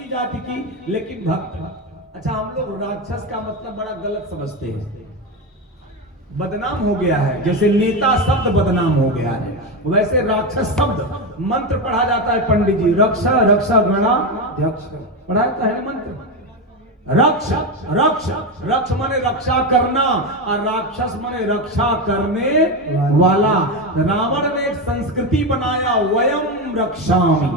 राक्षसी जाति की, लेकिन भक्त। अच्छा, हम लोग राक्षस का मतलब बड़ा गलत समझते हैं, बदनाम हो गया है। जैसे नेता शब्द बदनाम हो गया है, वैसे राक्षस शब्द मंत्र पढ़ा जाता है। पंडित जी रक्ष रक्ष गणा पढ़ाता है ना मंत्र। रक्ष रक्ष रक्ष माने रक्षा करना, और राक्षस माने रक्षा करने वाला। रावण ने एक संस्कृति बनाया, वयम रक्षामि,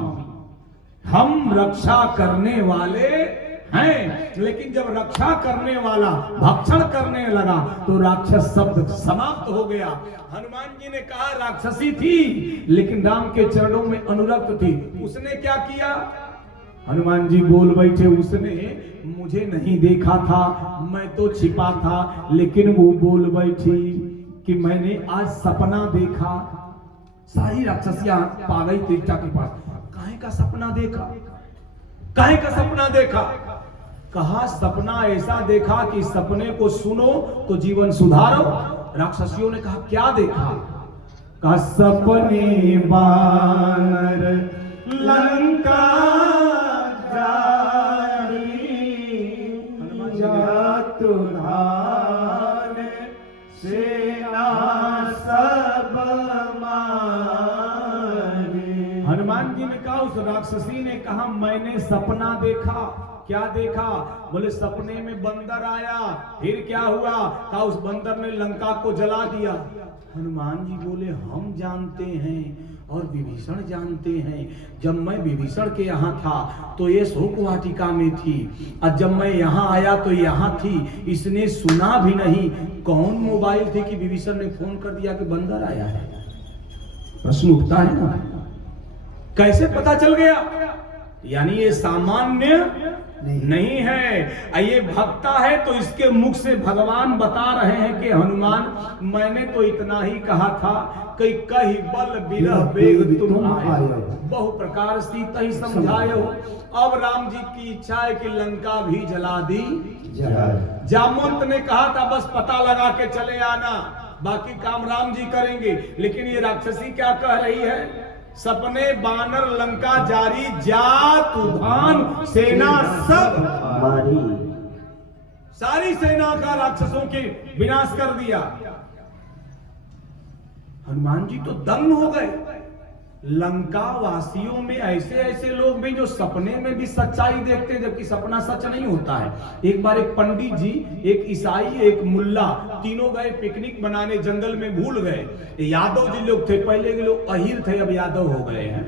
हम रक्षा करने वाले हैं। लेकिन जब रक्षा करने वाला भक्षण करने लगा तो राक्षस शब्द समाप्त हो गया। हनुमान जी ने कहा राक्षसी थी, लेकिन राम के चरणों में अनुरक्त थी। उसने क्या किया? हनुमान जी बोल बैठे, उसने मुझे नहीं देखा था, मैं तो छिपा था, लेकिन वो बोल बैठी कि मैंने आज सपना देखा। सारी राक्षसियां पा गई तीर्था के पास। काहे का सपना देखा? काहे का सपना देखा? कहा सपना ऐसा देखा कि सपने को सुनो तो जीवन सुधारो। राक्षसियों ने कहा क्या देखा? कहा सपने बानर लंका तुधान सेना सब मारे। हनुमान जी ने कहा, उस राक्षसी ने कहा मैंने सपना देखा। क्या देखा? बोले सपने में बंदर आया। फिर क्या हुआ? कहा उस बंदर ने लंका को जला दिया। हनुमान जी बोले हम जानते हैं और विभीषण जानते हैं, जब मैं विभीषण के यहाँ था तो ये शोक वाटिका में थी, और जब मैं यहाँ आया तो यहाँ थी। इसने सुना भी नहीं। कौन मोबाइल थी कि विभीषण ने फोन कर दिया कि बंदर आया है? प्रश्न उठता है ना, कैसे पता चल गया? यानी ये सामान्य नहीं है, ये भक्ता है। तो इसके मुख से भगवान बता रहे हैं कि हनुमान मैंने तो इतना ही कहा था कि कही बल बिरह बेग तुम आए, बहु प्रकार सीता ही समझाए हो। अब राम जी की इच्छा है कि लंका भी जला दी जाए। जामवंत ने कहा था बस पता लगा के चले आना, बाकी काम राम जी करेंगे। लेकिन ये राक्षसी क्या कह रही है? सपने बानर लंका जारी, जात उधान सेना सब मारी। सारी सेना का राक्षसों के विनाश कर दिया। हनुमान जी तो दंग हो गए। लंका वासियों में ऐसे ऐसे लोग भी जो सपने में भी सच्चाई देखते, जबकि सपना सच नहीं होता है। एक बार एक पंडित जी, एक ईसाई, एक मुल्ला, तीनों गए पिकनिक मनाने जंगल में। भूल गए यादव जी लोग थे, पहले के लोग अहीर थे, अब यादव हो गए हैं,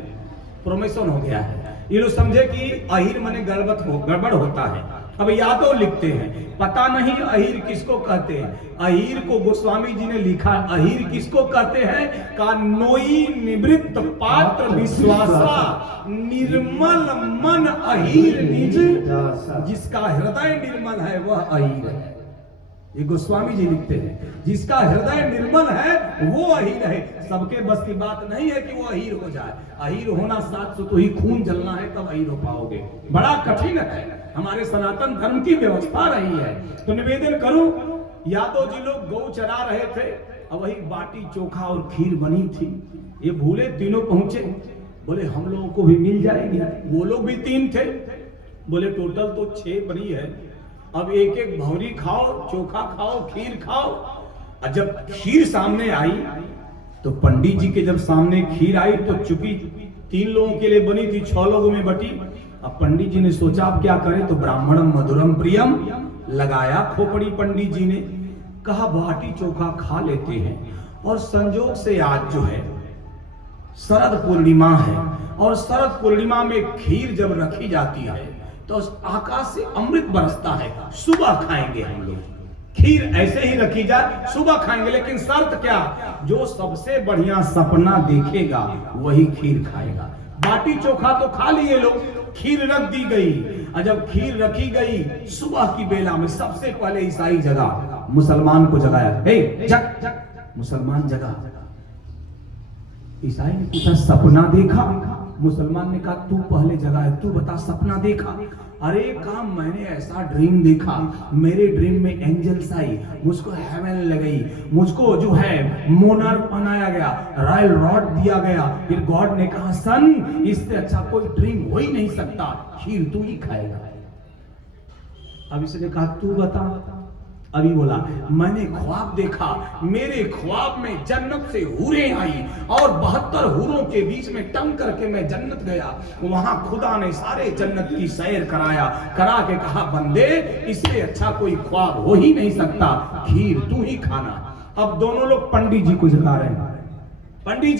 प्रमोशन हो गया है। ये लोग समझे कि अहीर माने गड़बड़ होता है, अब यादव लिखते हैं। पता नहीं अहीर किसको कहते हैं। अहीर को गोस्वामी जी ने लिखा, अहीर किसको कहते हैं? का नोई निवृत्त पात्र विश्वासा, निर्मल मन अहीर निज, जिसका हृदय निर्मल है वह अहीर है। ये गोस्वामी जी लिखते हैं, जिसका हृदय निर्मल है वो अहीर है। सबके बस की बात नहीं है कि वो अहीर हो जाए। अहीर होना 700 ही खून जलना है तब अहीर हो पाओगे, बड़ा कठिन है। हमारे सनातन धर्म की व्यवस्था रही है। तो निवेदन करूं, यादव जी लोग गौ चरा रहे थे, अब वही बाटी चोखा और खीर बनी थी। ये भूले तीनों पहुंचे, बोले हम लोगों को भी मिल जाएगी। वो लोग भी 3 थे, बोले टोटल तो 6 बनी है, अब एक एक भौरी खाओ, चोखा खाओ, खीर खाओ। और जब खीर सामने आई तो पंडित जी के जब सामने खीर आई तो चूंकि 3 लोगों के लिए बनी थी, 6 लोगों में बटी। अब पंडित जी ने सोचा अब क्या करें, तो ब्राह्मणम मधुरम प्रियम लगाया खोपड़ी। पंडित जी ने कहा बाटी चोखा खा लेते हैं। और संजोग से आज जो है शरद पूर्णिमा है, और शरद पूर्णिमा में खीर जब रखी जाती है तो आकाश से अमृत बरसता है। सुबह खाएंगे हम लोग खीर, ऐसे ही रखी जाए सुबह खाएंगे। लेकिन शर्त क्या? जो सबसे बढ़िया सपना देखेगा वही खीर खाएगा। बाटी चोखा तो खा लिए लोग, खीर रख दी गई। और जब खीर रखी गई सुबह की बेला में सबसे पहले ईसाई जगा, मुसलमान को जगाया। हे जग जग, मुसलमान जगा। ईसाई ने पूछा सपना देखा? मुसलमान ने कहा तू पहले जगह है, तू बता सपना देखा। अरे काम मैंने ऐसा ड्रीम देखा, मेरे ड्रीम में एंजल्स आई, मुझको हेवन लगाई, मुझको जो है मोनार्क बनाया गया, रॉयल रॉड दिया गया। फिर गॉड ने कहा सन इससे अच्छा कोई ड्रीम हो ही नहीं सकता, खीर तू ही खाएगा। अब इसने कहा तू बता। अभी बोला मैंने ख्वाब देखा, मेरे ख्वाब में जन्नत से हूरें आई और 72 हूरों के बीच में टंग करके मैं जन्नत गया। वहां खुदा ने सारे जन्नत की सैर कराया, करा के कहा बंदे इससे अच्छा कोई ख्वाब हो ही नहीं सकता, खीर तू ही खाना। अब दोनों लोग पंडित जी को जगा रहे हैं। पंडित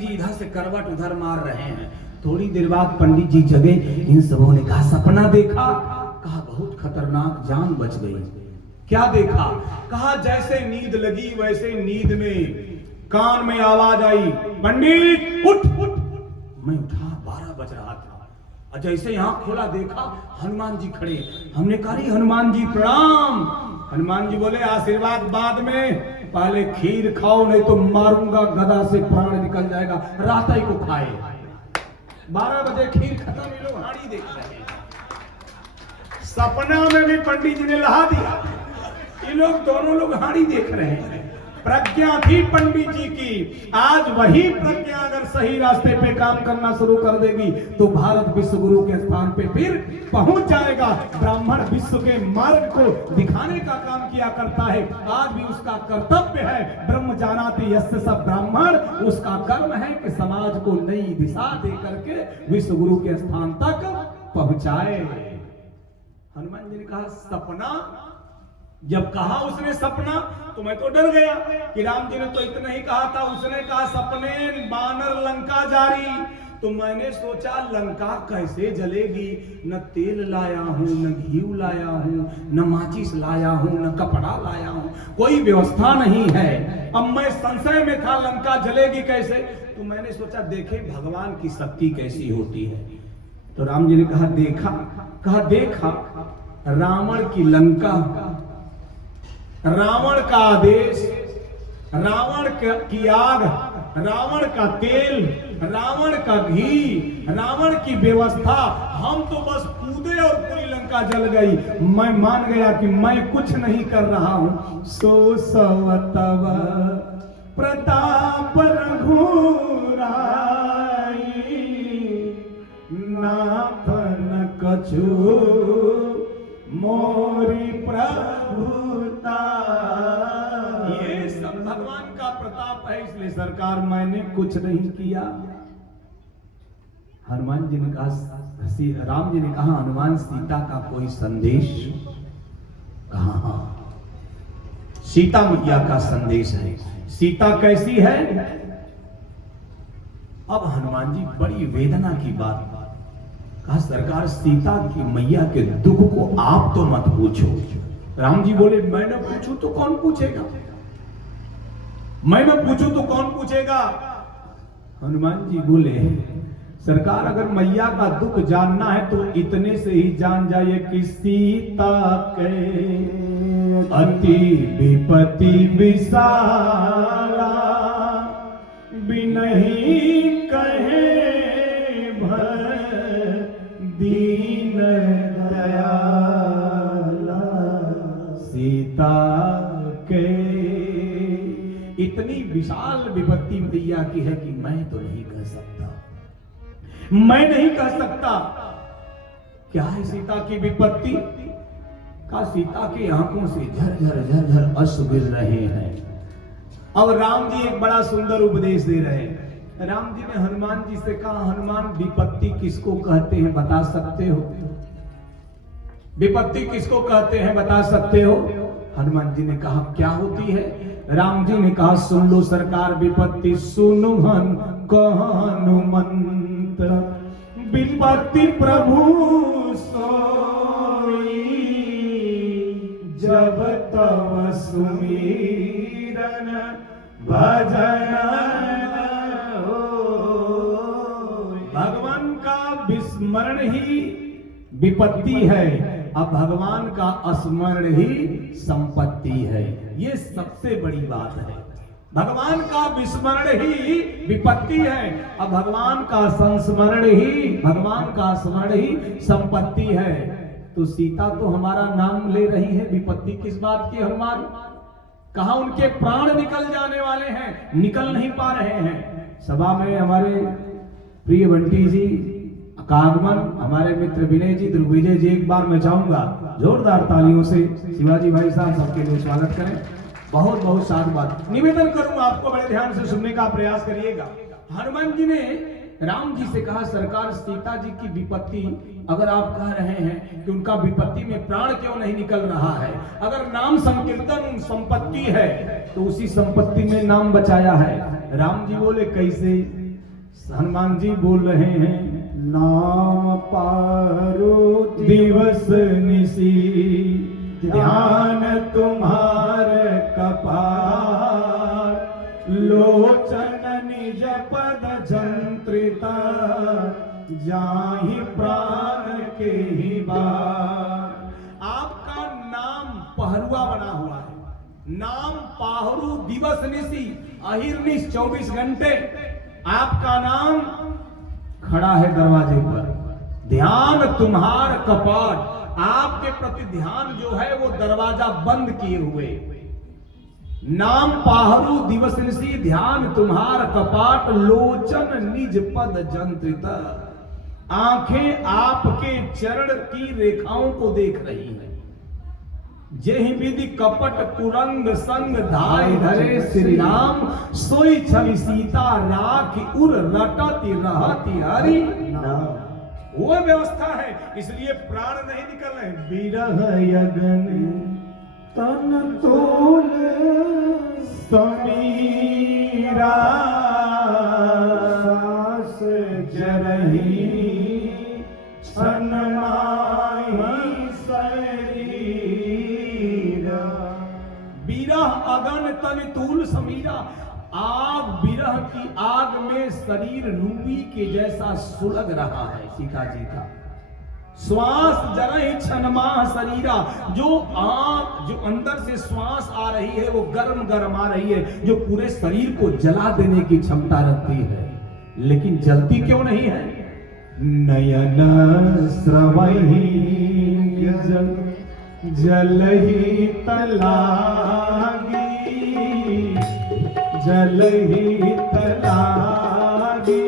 जी इधर से करवट उधर मार रहे हैं। थोड़ी देर बाद पंडित जी जगे, इन सबों ने कहा सपना देखा। कहा बहुत खतरनाक, जान बच गई। क्या देखा? कहा जैसे नींद लगी वैसे नींद में कान में आवाज आई, पंडित उठ उठ। मैं उठा, 12 बज रहा था। जैसे आंख खोला देखा हनुमान जी खड़े। हमने कहा हनुमान जी प्रणाम। हनुमान जी बोले आशीर्वाद बाद में, पहले खीर खाओ नहीं तो मारूंगा, गदा से प्राण निकल जाएगा। रात ही को खाए। 12 बजे खीर खत्म, ये लोग हाड़ी देख रहे हैं। सपना में भी पंडित जी ने लहा दिया, ये लोग दोनों लोग हाड़ी देख रहे हैं। प्रज्ञा थी पंडित जी की। आज वही प्रज्ञा अगर सही रास्ते पे काम करना शुरू कर देगी तो भारत विश्व गुरु के स्थान पे फिर पहुंच जाएगा। ब्राह्मण विश्व के मार्ग को दिखाने का काम किया करता है, आज भी उसका कर्तव्य है। ब्रह्म जानाति यस्य स ब्राह्मण, उसका कर्म है कि समाज को नई दिशा दे करके विश्व गुरु के स्थान तक पहुंचाए। हनुमान जी ने कहा सपना। जब कहा उसने सपना तो मैं तो डर गया कि राम जी ने तो इतना ही कहा था। उसने कहा सपने बानर लंका जारी। तो मैंने सोचा लंका कैसे जलेगी, न तेल लाया हूं, न घी लाया हूं, न माचिस लाया हूं, न कपड़ा लाया हूं, कोई व्यवस्था नहीं है। अब मैं संशय में था लंका जलेगी कैसे। तो मैंने सोचा देखे भगवान की शक्ति कैसी होती है। तो राम जी ने कहा देखा। कहा देखा रावण की लंका, रावण का आदेश, रावण की आग, रावण का तेल, रावण का घी, रावण की व्यवस्था, हम तो बस कूदे और पूरी लंका जल गई। मैं मान गया कि मैं कुछ नहीं कर रहा हूं। सो सवतव प्रताप रघुराई, नाथन कछु मोरी प्रभुता। ये सब भगवान का प्रताप है, इसलिए सरकार मैंने कुछ नहीं किया। हनुमान जी ने कहा, राम जी ने कहा हनुमान सीता का कोई संदेश? कहा सीता मैया का संदेश है। सीता कैसी है? अब हनुमान जी बड़ी वेदना की बात। कहा सरकार सीता की मैया के दुख को आप तो मत पूछो। राम जी बोले मैं न पूछूं तो कौन पूछेगा, मैं न पूछूं तो कौन पूछेगा। हनुमान जी बोले सरकार अगर मैया का दुख जानना है तो इतने से ही जान जाइए कि सीता के अति विपत्ति विशाला, बिनही कहे दीन दयाला। सीता के इतनी विशाल विपत्ति मैया की है कि मैं तो नहीं कह सकता, मैं नहीं कह सकता। क्या है सीता की विपत्ति? का सीता की आंखों से झरझर झरझर अश्रु गिर रहे हैं। अब राम जी एक बड़ा सुंदर उपदेश दे रहे हैं। राम जी ने हनुमान जी से कहा हनुमान विपत्ति किसको कहते हैं बता सकते हो? विपत्ति किसको कहते हैं बता सकते हो? हनुमान जी ने कहा क्या होती है? राम जी ने कहा सुन लो सरकार विपत्ति सुनु हनुमंत, विपत्ति प्रभु सोई, जब तब सुमिरन भजन। भगवान का विस्मरण ही विपत्ति है, अब भगवान का स्मरण ही संपत्ति है। ये सबसे बड़ी बात है। भगवान का विस्मरण ही विपत्ति है, अब भगवान का संस्मरण ही, भगवान का स्मरण ही संपत्ति है। तो सीता तो हमारा नाम ले रही है, विपत्ति किस बात की हनुमान? कहा उनके प्राण निकल जाने वाले हैं, निकल नहीं पा रहे हैं। सभा में हमारे प्रिय बंटी जी का आगमन, हमारे मित्र विनय जी, ध्रुविजय जी, एक बार मैं चाहूंगा जोरदार तालियों से शिवाजी भाई साहब सबके लिए स्वागत करें। बहुत बहुत साधुवाद निवेदन करूंगा, आपको बड़े ध्यान से सुनने का प्रयास करिएगा। हनुमान जी ने राम जी से कहा, सरकार सीता जी की विपत्ति, अगर आप कह रहे हैं कि उनका विपत्ति में प्राण क्यों नहीं निकल रहा है, अगर नाम संकीर्तन संपत्ति है तो उसी संपत्ति में नाम बचाया है। राम जी बोले कैसे? हनुमान जी बोल रहे हैं, नाम पारो दिवस निसी, ध्यान तुम्हारे कपार, लोचन निज पद जंत्रिता, जाहि प्राण के ही बार। आपका नाम पहरुआ बना हुआ है, नाम पाहरू दिवस निसी, अहिर्निश 24 घंटे आपका नाम खड़ा है दरवाजे पर। ध्यान तुम्हार कपाट, आपके प्रति ध्यान जो है वो दरवाजा बंद किए हुए। नाम पाहरू दिवस निसी, ध्यान तुम्हार कपाट, लोचन निज पद जंत्रित, आंखें आपके चरण की रेखाओं को देख रही हैं। जेहि विधि कपट कुरंग संग धाय धरे श्री राम, सोई छवि सीता राखी उर रटती रहती हरि नाम। वो व्यवस्था है, इसलिए प्राण नहीं निकल रहे। विरह यगन तन तोल समीरा, जरही छन माही शरीरा। विरह अगन तन तूल समीरा, आग, विरह की आग में शरीर रूबी के जैसा सुलग रहा है सीता जी का। श्वास जरहि छनमा शरीरा, जो आग, जो अंदर से श्वास आ रही है वो गर्म गर्म आ रही है, जो पूरे शरीर को जला देने की क्षमता रखती है, लेकिन जलती क्यों नहीं है? नयन स्रवहि जलहि तलागी, जलहि तलागी,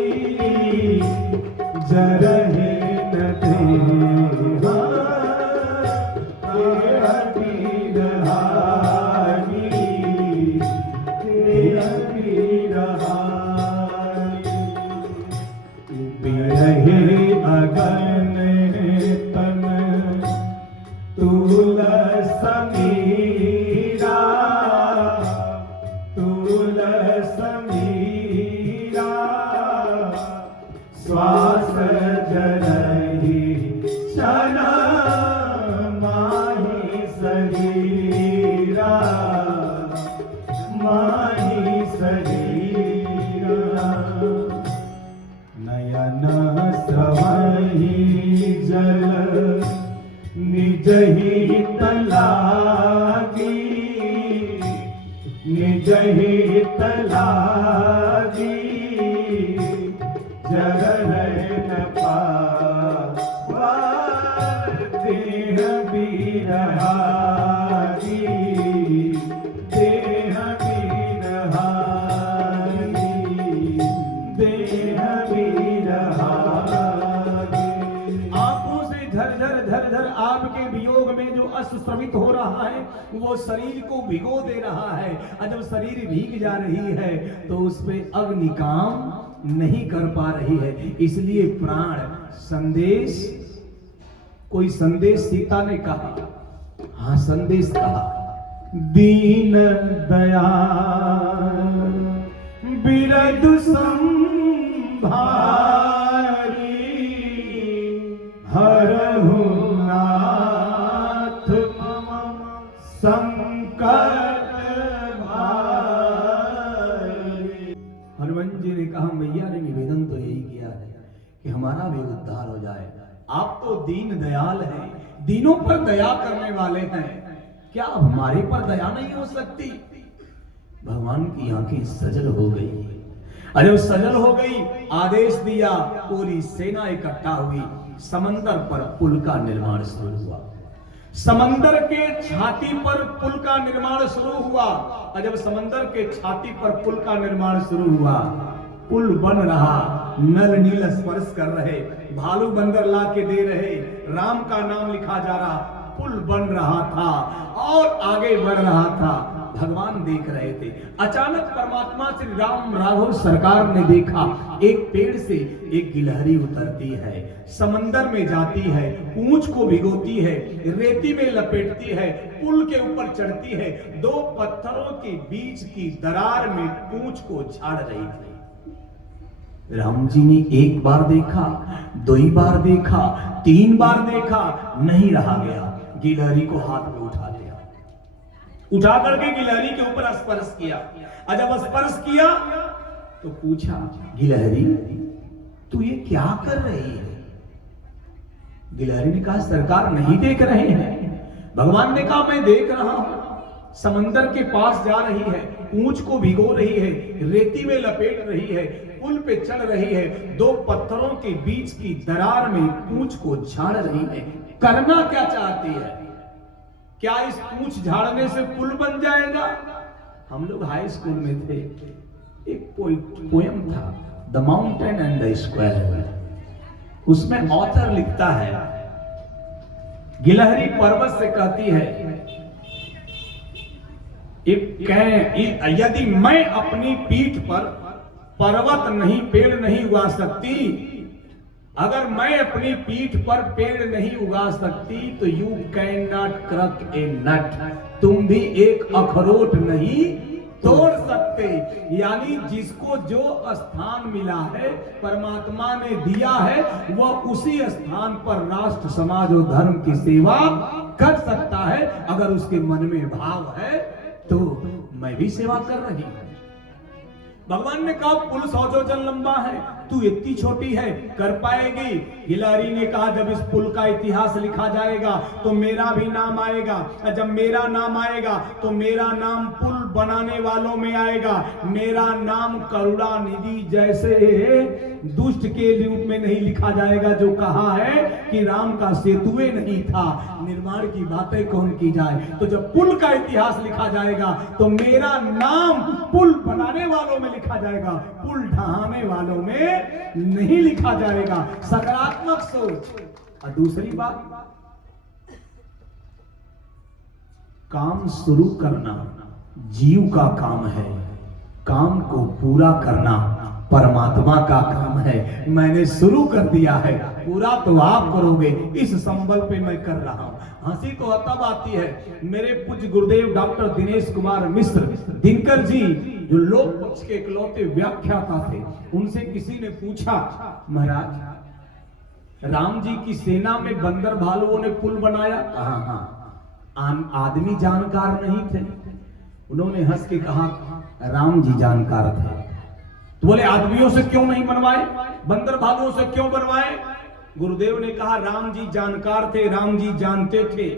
जरहि न देवा तेरा पीरहानी, तेरा पीरहानी। बिरहे अगन तन तूल समीरा, तूल समीरा, श्वास जरहि छन माही शरीरा, माही शरीरा। नयन स्रवहि जल निज ही तलागी, निज ही तलागी, जरहि न पावा देह बिरहागी, देह बिरहागी, देह बिरहागी। आंखों से झरझर झरझर आपके वियोग में जो अश्रु स्रवित हो रहा है वो शरीर को भिगो दे रहा है, और जब शरीर भीग जा रही है तो उसमें अग्नि काम नहीं कर पा रही है, इसलिए प्राण संदेश, कोई संदेश सीता ने कहा, हाँ संदेश कहा, दीन दयाल बिरदु संभारी, हरहु नाथ संकट भारी। हनुमान जी ने कहा, मैया ने निवेदन तो यही किया है कि हमारा भी उद्धार हो जाए। आप तो दीन दयाल हैं, दीनों पर दया करने वाले हैं, क्या हमारे पर दया नहीं हो सकती? भगवान की आंखें सजल हो गई। अरे सजल हो गई, आदेश दिया, पूरी सेना इकट्ठा हुई, समंदर पर पुल का निर्माण शुरू हुआ। समंदर के छाती पर पुल का निर्माण शुरू हुआ। और जब समंदर के छाती पर पुल का निर्माण शुरू हुआ, पुल बन रहा, नल नील स्पर्श कर रहे, भालू बंदर ला के दे रहे, राम का नाम लिखा जा रहा, पुल बन रहा था और आगे बढ़ रहा था। भगवान देख रहे थे। अचानक परमात्मा श्री राम राघव सरकार ने देखा, एक पेड़ से एक गिलहरी उतरती है, समंदर में जाती है, पूंछ को भिगोती है, रेती में लपेटती है, पुल के ऊपर चढ़ती है, दो पत्थरों के बीच की दरार में पूंछ को झाड़ रही थी। राम जी ने एक बार देखा, दो बार देखा, 3 बार देखा, नहीं रहा गया, गिलहरी को हाथ में उठा लिया, उठा करके गिलहरी के ऊपर स्पर्श किया। और जब स्पर्श किया तो पूछा, गिलहरी तू ये क्या कर रही है? गिलहरी ने कहा, सरकार नहीं देख रहे हैं। भगवान ने कहा, मैं देख रहा हूं, समंदर के पास जा रही है, पूंछ को भिगो रही है, रेती में लपेट रही है, पुल पे चढ़ रही है, दो पत्थरों के बीच की दरार में पूंछ को झाड़ रही है। करना क्या चाहती है? क्या इस पूंछ झाड़ने से पुल बन जाएगा? हम लोग हाई स्कूल में थे, एक पोएम था, the mountain and the square. उसमें ऑथर लिखता है, गिलहरी पर्वत से कहती है, यदि मैं अपनी पीठ पर पर्वत नहीं, पेड़ नहीं उगा सकती, अगर मैं अपनी पीठ पर पेड़ नहीं उगा सकती, तो यू कैन नॉट क्रक ए नट, तुम भी एक अखरोट नहीं तोड़ सकते। यानी जिसको जो स्थान मिला है, परमात्मा ने दिया है, वह उसी स्थान पर राष्ट्र, समाज और धर्म की सेवा कर सकता है। अगर उसके मन में भाव है तो मैं भी सेवा कर रही हूं। भगवान ने कहा, पुल 100 योजन लंबा है, तू इतनी छोटी है, कर पाएगी? गिलहरी ने कहा, जब इस पुल का इतिहास लिखा जाएगा तो मेरा भी नाम आएगा, जब मेरा नाम आएगा तो मेरा नाम पुल बनाने वालों में आएगा। मेरा नाम करुणानिधि जैसे दुष्ट के रूप में नहीं लिखा जाएगा, जो कहा है कि राम का सेतुए नहीं था, निर्माण की बातें कौन की जाए। तो जब पुल का इतिहास लिखा जाएगा तो मेरा नाम पुल बनाने वालों में लिखा जाएगा, पुल ढहाने वालों में नहीं लिखा जाएगा। सकारात्मक सोच। और दूसरी बात, काम शुरू करना जीव का काम है, काम को पूरा करना परमात्मा का काम है। मैंने शुरू कर दिया है, पूरा तो आप करोगे, इस संबल पे मैं कर रहा हूं। हंसी तो तब आती है, मेरे पूज्य गुरुदेव डॉक्टर दिनेश कुमार मिश्र दिनकर जी, जो लोक पक्ष के इकलौते व्याख्याता थे, उनसे किसी ने पूछा, महाराज राम जी की सेना में बंदर भालुओं ने पुल बनाया? आदमी जानकार नहीं थे। उन्होंने हंस के कहा, राम जी जानकार थे। तो बोले, आदमियों से क्यों नहीं बनवाए, बंदर भालुओं से क्यों बनवाए? गुरुदेव ने कहा, राम जी जानकार थे, राम जी जानते थे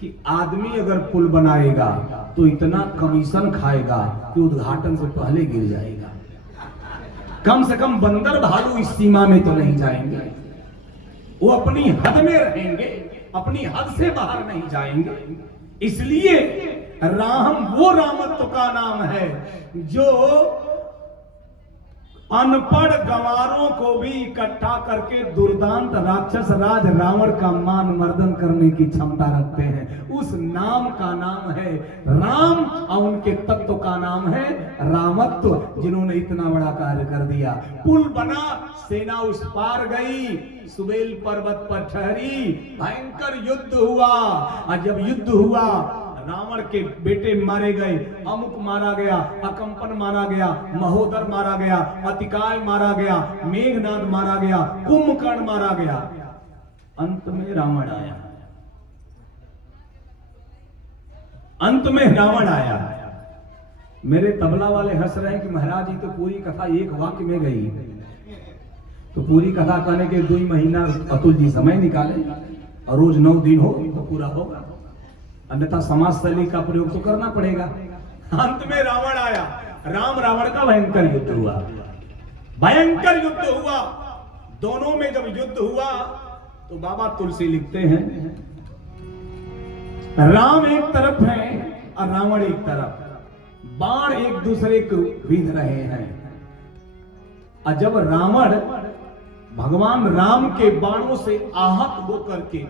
कि आदमी अगर पुल बनाएगा तो इतना कमीशन खाएगा कि उद्घाटन से पहले गिर जाएगा। कम से कम बंदर भालू इस सीमा में तो नहीं जाएंगे, वो अपनी हद में रहेंगे, अपनी हद से बाहर नहीं जाएंगे। इसलिए राम वो रामत्व का नाम है जो अनपढ़ गंवारों को भी इकट्ठा करके दुर्दांत राक्षस राज रावण का मान मर्दन करने की क्षमता रखते हैं। उस नाम का नाम है राम और उनके तत्व का नाम है रामत्व, जिन्होंने इतना बड़ा कार्य कर दिया। पुल बना, सेना उस पार गई, सुबेल पर्वत पर ठहरी, भयंकर युद्ध हुआ। और जब युद्ध हुआ, रावण के बेटे मारे गए, अमुक मारा गया, अकंपन मारा गया, महोदर मारा गया, अतिकाय मारा गया, मेघनाद मारा गया, कुंभकर्ण मारा गया। अंत में रावण आया, अंत में रावण आया। मेरे तबला वाले हंस रहे हैं कि महाराज जी तो पूरी कथा एक वाक्य में गई। तो पूरी कथा कहने के 2 महीना अतुल जी समय निकाले और रोज 9 दिन हो तो पूरा होगा, अन्यथा समाज शैली का प्रयोग तो करना पड़ेगा। अंत में रावण आया, राम रावण का भयंकर युद्ध हुआ, भयंकर युद्ध हुआ। दोनों में जब युद्ध हुआ तो बाबा तुलसी लिखते हैं, राम एक तरफ है और रावण एक तरफ, बाण एक दूसरे को बीध रहे हैं। और जब रावण भगवान राम के बाणों से आहत होकर के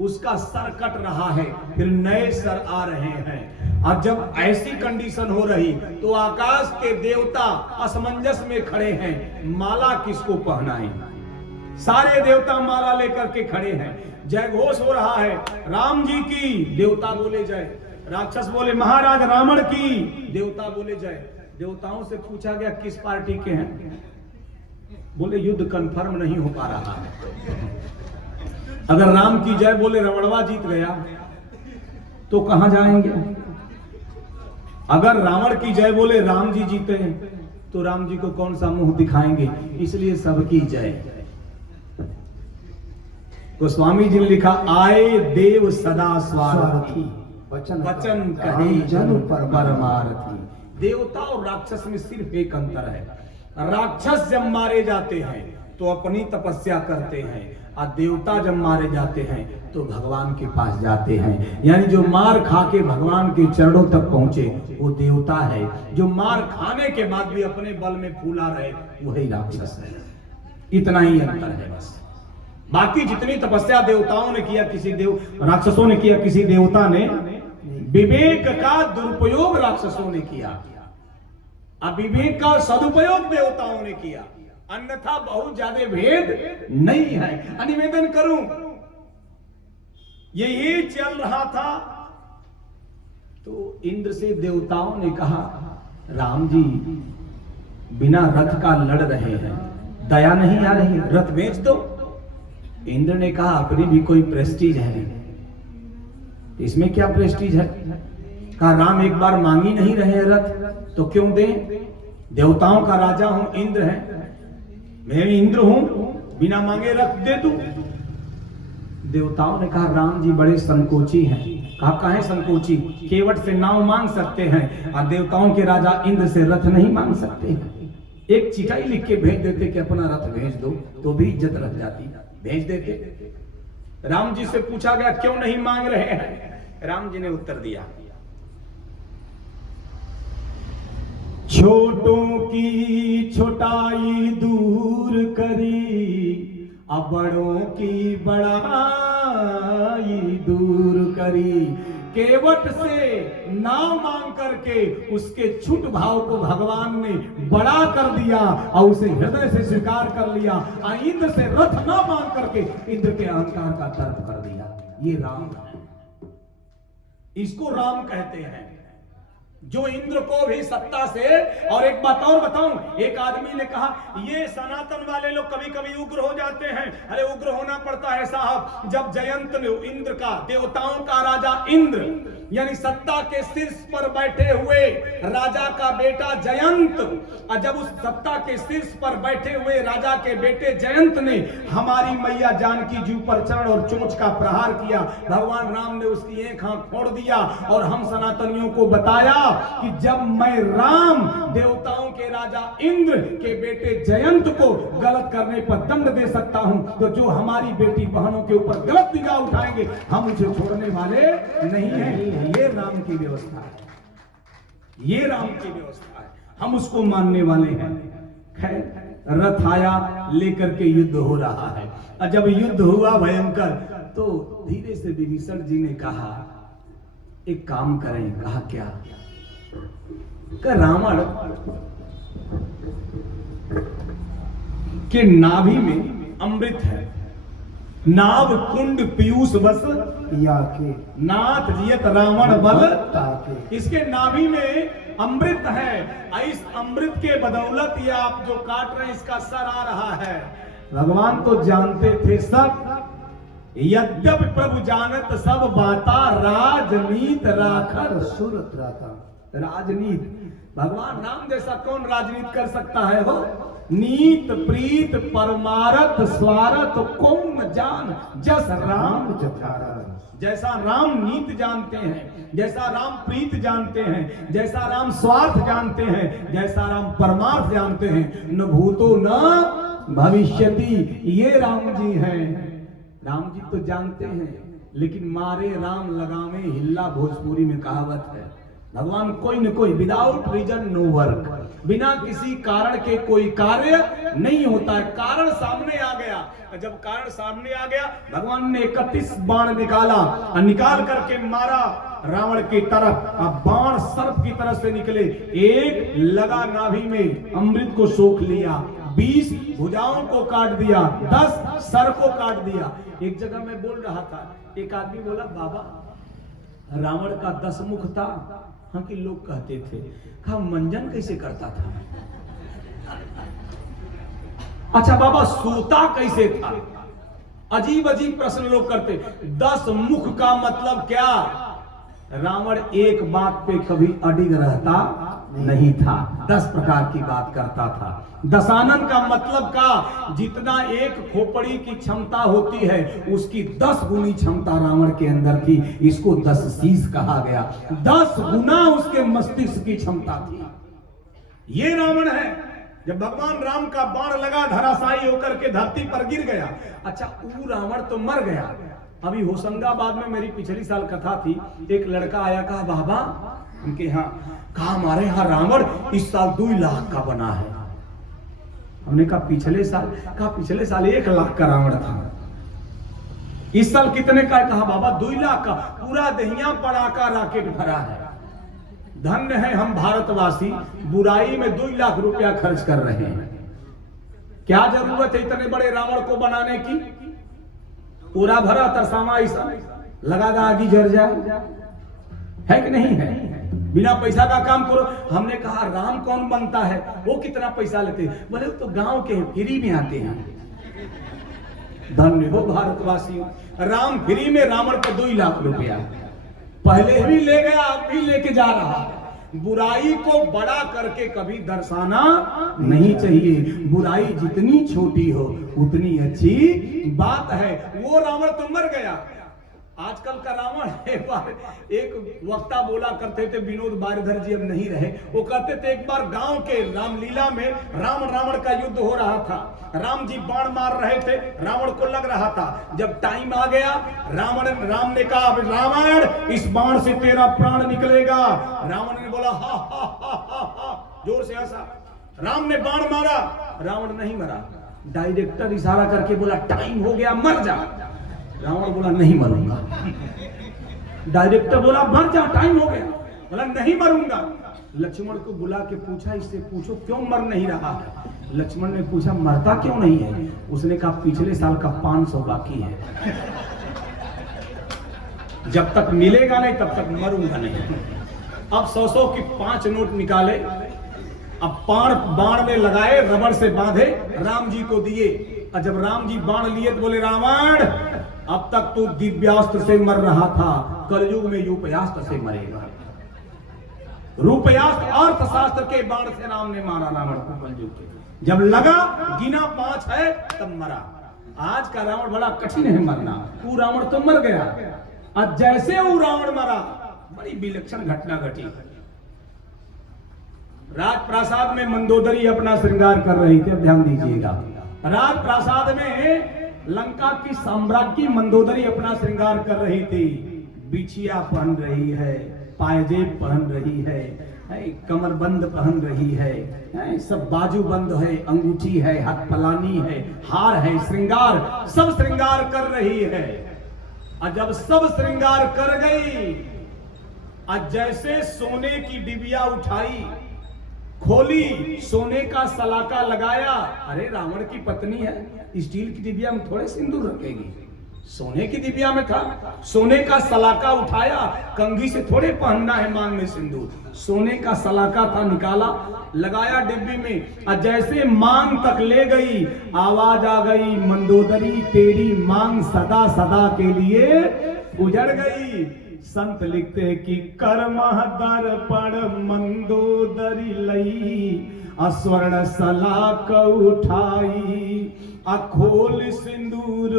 उसका सर कट रहा है, फिर नए सर आ रहे हैं। और जब ऐसी कंडीशन हो रही तो आकाश के देवता असमंजस में खड़े हैं, माला किसको पहनाएं। सारे देवता माला लेकर के खड़े हैं, जय घोष हो रहा है, राम जी की, देवता बोले जय, राक्षस बोले महाराज रावण की, देवता बोले जय। देवताओं से पूछा गया किस पार्टी के हैं, बोले युद्ध कंफर्म नहीं हो पा रहा है। अगर राम की जय बोले रावणवा जीत गया तो कहां जाएंगे, अगर रावण की जय बोले राम जी जीते तो राम जी को कौन सा मुंह दिखाएंगे, इसलिए सबकी जय। गोस्वामी जी ने लिखा, आए देव सदा स्वार्थी, वचन कहे जन परमार्थी। देवता और राक्षस में सिर्फ एक अंतर है, राक्षस जब मारे जाते हैं तो अपनी तपस्या करते हैं, और देवता जब मारे जाते हैं तो भगवान के पास जाते हैं। यानी जो मार खा के भगवान के चरणों तक पहुंचे वो देवता है, जो मार खाने के बाद भी अपने बल में फूला रहे वही राक्षस है। इतना ही अंतर है बस। बाकी जितनी तपस्या देवताओं ने किया, किसी राक्षसों ने किया, किसी देवता ने, विवेक का दुरुपयोग राक्षसों ने किया, अविवेक का सदुपयोग देवताओं ने किया, अन्यथा बहुत ज्यादा भेद नहीं है। निवेदन करूं, ये चल रहा था तो इंद्र से देवताओं ने कहा, राम जी बिना रथ का लड़ रहे हैं, दया नहीं आ रही, रथ बेच दो। इंद्र ने कहा, अपनी भी कोई प्रेस्टीज है, इसमें क्या प्रेस्टीज है। कहा, राम एक बार मांगी नहीं रहे रथ तो क्यों दें, देवताओं का राजा हूं, इंद्र है, मैं इंद्र हूं, बिना मांगे रख दे तू। देवताओं ने कहा, राम जी बड़े संकोची हैं। कहा, काहे संकोची, केवट से नाव मांग सकते हैं और देवताओं के राजा इंद्र से रथ नहीं मांग सकते हैं। एक चिठाई लिख के भेज देते कि अपना रथ भेज दो तो भी इज्जत रह जाती, भेज देते। राम जी से पूछा गया, क्यों नहीं मांग रहे हैं, राम जी ने उत्तर दिया, छोटों की छोटाई दूर करी, अब बड़ों की बड़ाई दूर करी। केवट से नाव मांग करके उसके छुट भाव को भगवान ने बड़ा कर दिया और उसे हृदय से स्वीकार कर लिया, और इंद्र से रथ ना मांग करके इंद्र के अहंकार का तर्क कर दिया। ये राम है, इसको राम कहते हैं, जो इंद्र को भी सत्ता से। और एक बात और बताऊं, एक आदमी ने कहा, ये सनातन वाले लोग कभी कभी उग्र हो जाते हैं। अरे उग्र होना पड़ता है साहब, जब जयंत ने, इंद्र का, देवताओं का राजा इंद्र, यानी सत्ता के शीर्ष पर बैठे हुए राजा का बेटा जयंत, और जब उस सत्ता के शीर्ष पर बैठे हुए राजा के बेटे जयंत ने हमारी मैया जानकी जी पर चरण और चोंच का प्रहार किया, भगवान राम ने उसकी एक आंख फोड़ दिया। और हम सनातनियों को बताया कि जब मैं राम देवताओं के राजा इंद्र के बेटे जयंत को गलत करने पर दंड दे सकता हूं, तो जो हमारी बेटी बहनों के ऊपर गलत निगाह उठाएंगे हम उसे छोड़ने वाले नहीं हैं। ये राम की व्यवस्था है, ये राम की व्यवस्था है, हम उसको मानने वाले हैं। खैर, रथ आया, लेकर के युद्ध हो रहा है, और जब युद्ध हुआ भयंकर तो धीरे से विभीषण जी ने कहा, एक काम करें। कहा, क्या? रावण के नाभि में अमृत है, नाभ कुंड पीयूष बस या के, नाथ जियत रावण बल ताके। इसके नाभि में अमृत है, इस अमृत के बदौलत ये आप जो काट रहे हैं इसका सर आ रहा है। भगवान तो जानते थे सब, यद्यपि प्रभु जानत सब बाता, राजनीत राखर सुरत राता। राजनीत, भगवान राम जैसा कौन राजनीत कर सकता है हो? नीत प्रीत परमारथ स्वारथ कौन जान जस राम जठारा। जैसा राम नीत जानते हैं, जैसा राम प्रीत जानते हैं, जैसा राम स्वार्थ जानते हैं, जैसा राम परमार्थ जानते हैं, न भूतो न भविष्यति, ये राम जी हैं। राम जी तो जानते हैं, लेकिन मारे राम लगावे हिल्ला भोजपुरी में कहावत है। भगवान कोई न कोई, विदाउट रीजन नो वर्क, बिना किसी कारण के कोई कार्य नहीं होता है। कारण सामने आ गया, जब कारण सामने आ गया भगवान ने 31 बाण निकाला और निकाल करके मारा रावण की तरफ। अब बाण सर्प की तरफ से निकले, एक लगा नाभि में, अमृत को सोख लिया, 20 भुजाओं को काट दिया, 10 सर को काट दिया। एक जगह मैं बोल रहा था, एक आदमी बोला बाबा रावण का 10 मुख था। हाँ कि लोग कहते थे, कहा मंजन कैसे करता था? अच्छा बाबा सूता कैसे था? अजीब अजीब प्रश्न लोग करते। 10 मुख का मतलब क्या? रावण एक बात पे कभी अडिग रहता नहीं था, 10 प्रकार की बात करता था। दशानन का मतलब का, जितना एक खोपड़ी की क्षमता होती है उसकी 10 गुनी क्षमता रावण के अंदर थी। इसको 10 शीश कहा गया, 10 गुना उसके मस्तिष्क की क्षमता थी। ये रावण है। जब भगवान राम का बाण लगा, धराशायी होकर के धरती पर गिर गया। अच्छा वो रावण तो मर गया। अभी होशंगाबाद में मेरी पिछली साल कथा थी, एक लड़का आया, कहा बाबा उनके यहाँ, कहा हमारे यहाँ रावण इस साल 2 लाख का बना है। हमने कहा पिछले साल? कहा पिछले साल 1 लाख का रावण था। इस साल कितने का? कहा बाबा 2 लाख का। पूरा दहिया पड़ाका राकेट भरा है। धन्य है हम भारतवासी, बुराई में 2 लाख रुपया खर्च कर रहे हैं। क्या जरूरत है इतने बड़े रावण को बनाने की? पूरा भरा तरसामा ऐसा लगा दा आगे जर जाए, है कि नहीं है? बिना पैसा का काम करो। हमने कहा राम कौन बनता है, वो कितना पैसा लेते हैं? बोले तो गांव के फ्री में आते हैं। धन्य हो भारतवासियों, राम फ्री में रावण का 2 लाख रुपया पहले भी ले गया, अब भी लेके जा रहा है। बुराई को बड़ा करके कभी दर्शाना नहीं चाहिए। बुराई जितनी छोटी हो उतनी अच्छी बात है। वो रावण तो मर गया। आजकल का रावण, एक वक्ता बोला करते थे, विनोद बारिधर जी अब नहीं रहे, वो कहते थे एक बार गांव के रामलीला में राम रावण का युद्ध हो रहा था। राम जी बाण मार रहे थे, रावण को लग रहा था। जब टाइम आ गया, राम ने कहा रावण इस बाण से तेरा प्राण निकलेगा। रावण ने बोला हा हा हा हा हा, जोर से हंसा। राम ने बाण मारा, रावण नहीं मरा। डायरेक्टर इशारा करके बोला टाइम हो गया, मर जा। रावण बोला नहीं मरूंगा। डायरेक्टर बोला मर जा, टाइम हो गया। बोला नहीं मरूंगा। लक्ष्मण को बुला के पूछा, इससे पूछो क्यों मर नहीं रहा है? लक्ष्मण ने पूछा मरता क्यों नहीं है? उसने कहा पिछले साल का 500 बाकी है, जब तक मिलेगा नहीं तब तक मरूंगा नहीं। अब 100 की 5 नोट निकाले, अब बाण में लगाए, रबड़ से बांधे, राम जी को दिए। और जब राम जी बाण लिए तो बोले रावण अब तक तू दिव्यास्त्र से मर रहा था, कलयुग में रूपयास्त्र से मरेगा। रूपयास्त्र अर्थशास्त्र के बाण से राम ने मारा रावण को कलयुग के। जब लगा गिना 5 है तब मरा। आज का रावण बड़ा कठिन है मरना। वो रावण तो मर गया। आज जैसे वो रावण मरा, बड़ी विलक्षण घटना घटी। राजप्रासाद में मंदोदरी अपना श्रृंगार कर रही थी। अब ध्यान दीजिएगा, राजप्रासाद में लंका की साम्राज्ञी मंदोदरी अपना श्रृंगार कर रही थी। बिछिया पहन रही है, पायजेब पहन रही है, कमरबंद पहन रही है, सब बाजूबंद है, अंगूठी है, हाथ पलानी है, हार है, श्रृंगार, सब श्रृंगार कर रही है। और जब सब श्रृंगार कर गई, और जैसे सोने की डिबिया उठाई, खोली, सोने का सलाका लगाया। अरे रावण की पत्नी है, स्टील की डिबिया में थोड़े सिंदूर रखेगी, सोने की डिबिया में था। सोने का सलाका उठाया, कंघी से थोड़े पहनना है मांग में सिंदूर, सोने का सलाका था, निकाला, लगाया डिब्बी में। और जैसे मांग तक ले गई, आवाज आ गई मंदोदरी तेरी मांग सदा सदा के लिए उजड़ गई। संत लिखते हैं कि कर्म दर्पण मंदोदरी लई, अस्वर्ण सलाक उठाई, अखोल सिंदूर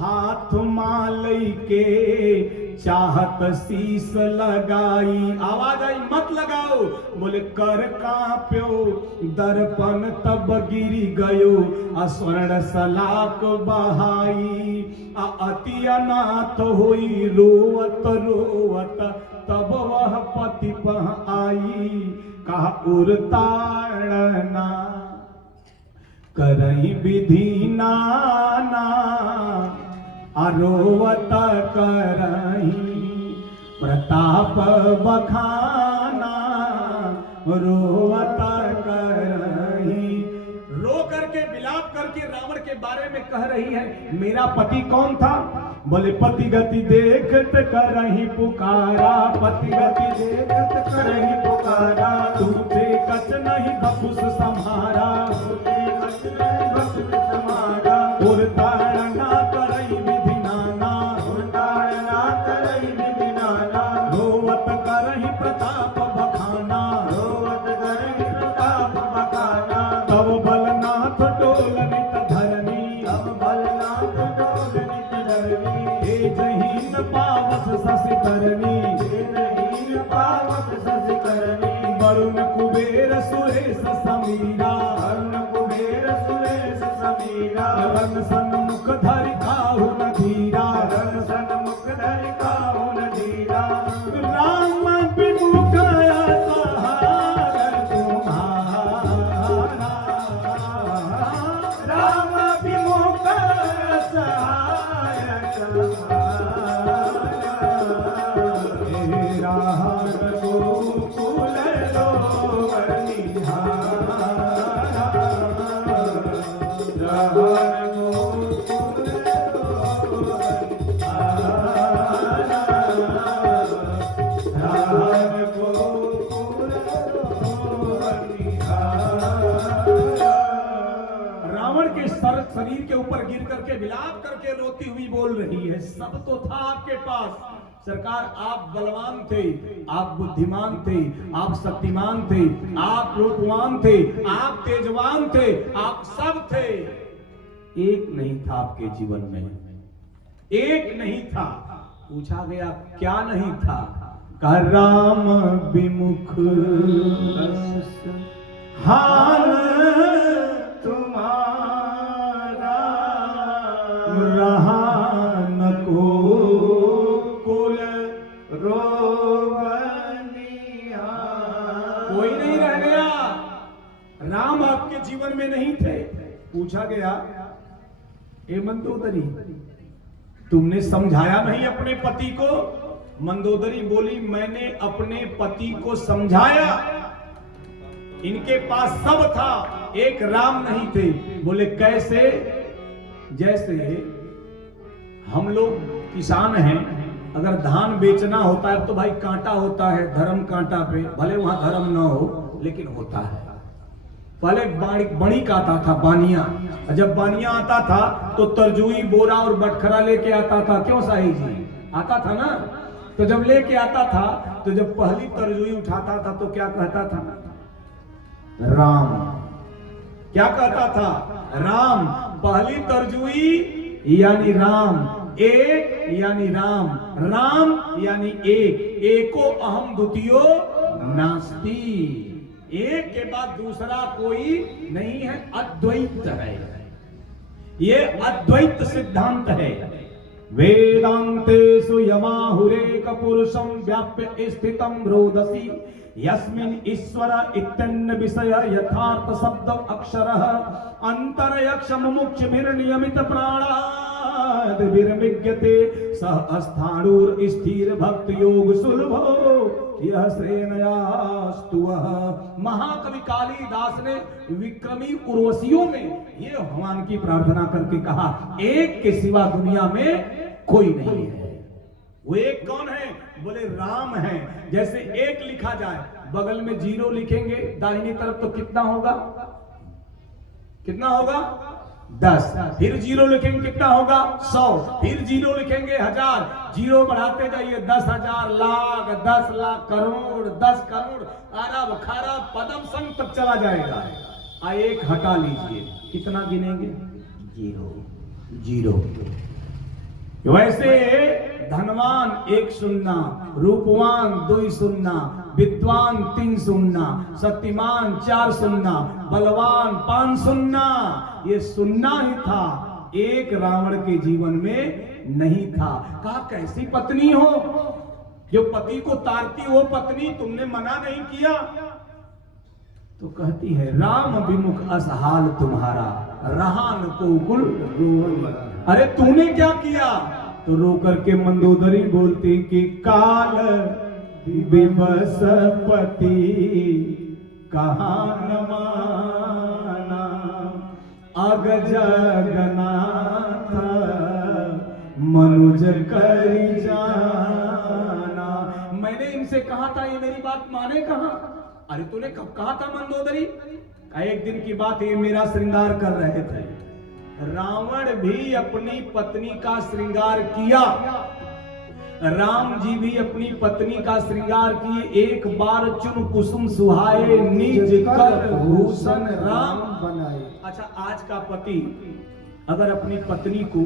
हाथ मालई के, चाहत शीस लगाई। आवाज आई मत लगाओ, बोले कर कांप्यो दर्पण तब गिरी गयो, अस्वर्ण सलाक बहाई, अति अनाथ हुई रोवत रोवत, तब वह पति पह आई, कहा उरताड़ना करई विधि नाना, अरोवत करही प्रताप बखाना, रोवत करही। रो करके विलाप करके रावण के बारे में कह रही है, मेरा पति कौन था? बोले पति गति देखत करही पुकारा, पति गति देखत करही पुकारा, तुझे कच नहीं बपुस सम्हारा, तुझे कच नहीं बपुस सम्हारा, उरताड़ना करई विधि नाना, उरताड़ना करई विधि नाना, रोवत करही प्रताप बखाना, रोवत करही प्रताप बखाना, तब बलनाथ डोलनित धरनी, तब बलनाथ डोलनित धरनी, हे जहीन पावस शशि करनी, हे जहीन पावस शशि करनी, वरुण कुबेर सुरेश समीरा, वरुण कुबेर सुरेश समीरा, रन सन्मुख धरि काहु न धीरा, रन सन्मुख धरि काहु न धीरा, राम विमुख असहाय तुम्हारा, राम विमुख असहाय तुम्हारा, तेरा गोकुल लोक निहारा, रावण के शरीर के ऊपर गिर करके विलाप करके रोती हुई बोल रही है, सब तो था आपके पास सरकार, आप बलवान थे, आप बुद्धिमान थे, आप शक्तिमान थे, आप रूपवान थे, आप तेजवान थे, आप सब थे, एक नहीं था आपके जीवन में, एक नहीं था। पूछा गया क्या नहीं था? कहा राम विमुख हाल तुम्हारा, रहा न को कुल रोवनिया, कोई नहीं रह गया, राम आपके जीवन में नहीं थे। पूछा गया ए मंदोदरी, तुमने समझाया नहीं अपने पति को? मंदोदरी बोली मैंने अपने पति को समझाया, इनके पास सब था, एक राम नहीं थे। बोले कैसे? जैसे हम लोग किसान हैं, अगर धान बेचना होता है तो भाई कांटा होता है, धर्म कांटा पे, भले वहां धर्म ना हो लेकिन होता है। पहले बड़ी काटा था बानिया, जब बानिया आता था तो तरजुई बोरा और बटखरा लेके आता था, क्यों साही जी? आता था ना। तो जब लेके आता था तो जब पहली तरजुई उठाता था तो क्या कहता था? राम। क्या कहता था? राम। पहली तरजुई यानी राम, एक यानी राम, राम यानी एक, एको अहम द्वितीयो नास्ति, एक के बाद दूसरा कोई नहीं है, अद्वैत है, ये अद्वैत सिद्धांत है। वेदांतेषु यमाहुरेक पुरुषं व्याप्य स्थितं रोदसी, यस्मिन् ईश्वर इत्यन्न विषय यथार्थ शब्द अक्षरः, अंतरयक्ष मुमुक्ष नियमित प्राणाद् विरमिज्ञते, सह स्थाणुर स्थिर भक्त योग सुलभो यह श्रेणयास्तु। महाकवि कालिदास ने विक्रमी उर्वशियों में ये भगवान की प्रार्थना करके कहा, एक के सिवा दुनिया में कोई नहीं है। वो एक कौन है? बोले राम है। जैसे एक लिखा जाए, बगल में जीरो लिखेंगे दाहिनी तरफ तो कितना होगा? कितना होगा? 10, फिर जीरो लिखेंगे कितना होगा 100, फिर जीरो लिखेंगे 1000, जीरो बढ़ाते जाइए 10,000, लाख, 10 लाख, करोड़, 10 करोड़, अरब, खरब, पदम संग तक चला जाएगा। एक हटा लीजिए, कितना गिनेंगे? जीरो। वैसे धनवान 1 शून्य, रूपवान 2 शून्य, विद्वान 3 शून्य, शक्तिमान 4 शून्य, बलवान 5 शून्य। ये शून्य ही था, एक रावण के जीवन में नहीं था। कहा कैसी पत्नी हो जो पति को तारती हो पत्नी, तुमने मना नहीं किया? तो कहती है राम विमुख असहाल तुम्हारा, रहान को कुल। अरे तूने क्या किया? तो रो करके मंदोदरी बोलती कि काल विवश पति कहाँ न माना, अग जगन्नाथ मनुज करी जाना। मैंने इनसे कहा था ये मेरी बात माने कहा? अरे तूने कब कहा था मंदोदरी? एक दिन की बात, ये मेरा श्रृंगार कर रहे थे। रावण भी अपनी पत्नी का श्रृंगार किया, राम जी भी अपनी पत्नी का श्रृंगार किए। एक बार चुन कुसुम सुहाए, निज कर भूषण राम बनाए। अच्छा, आज का पति अगर अपनी पत्नी को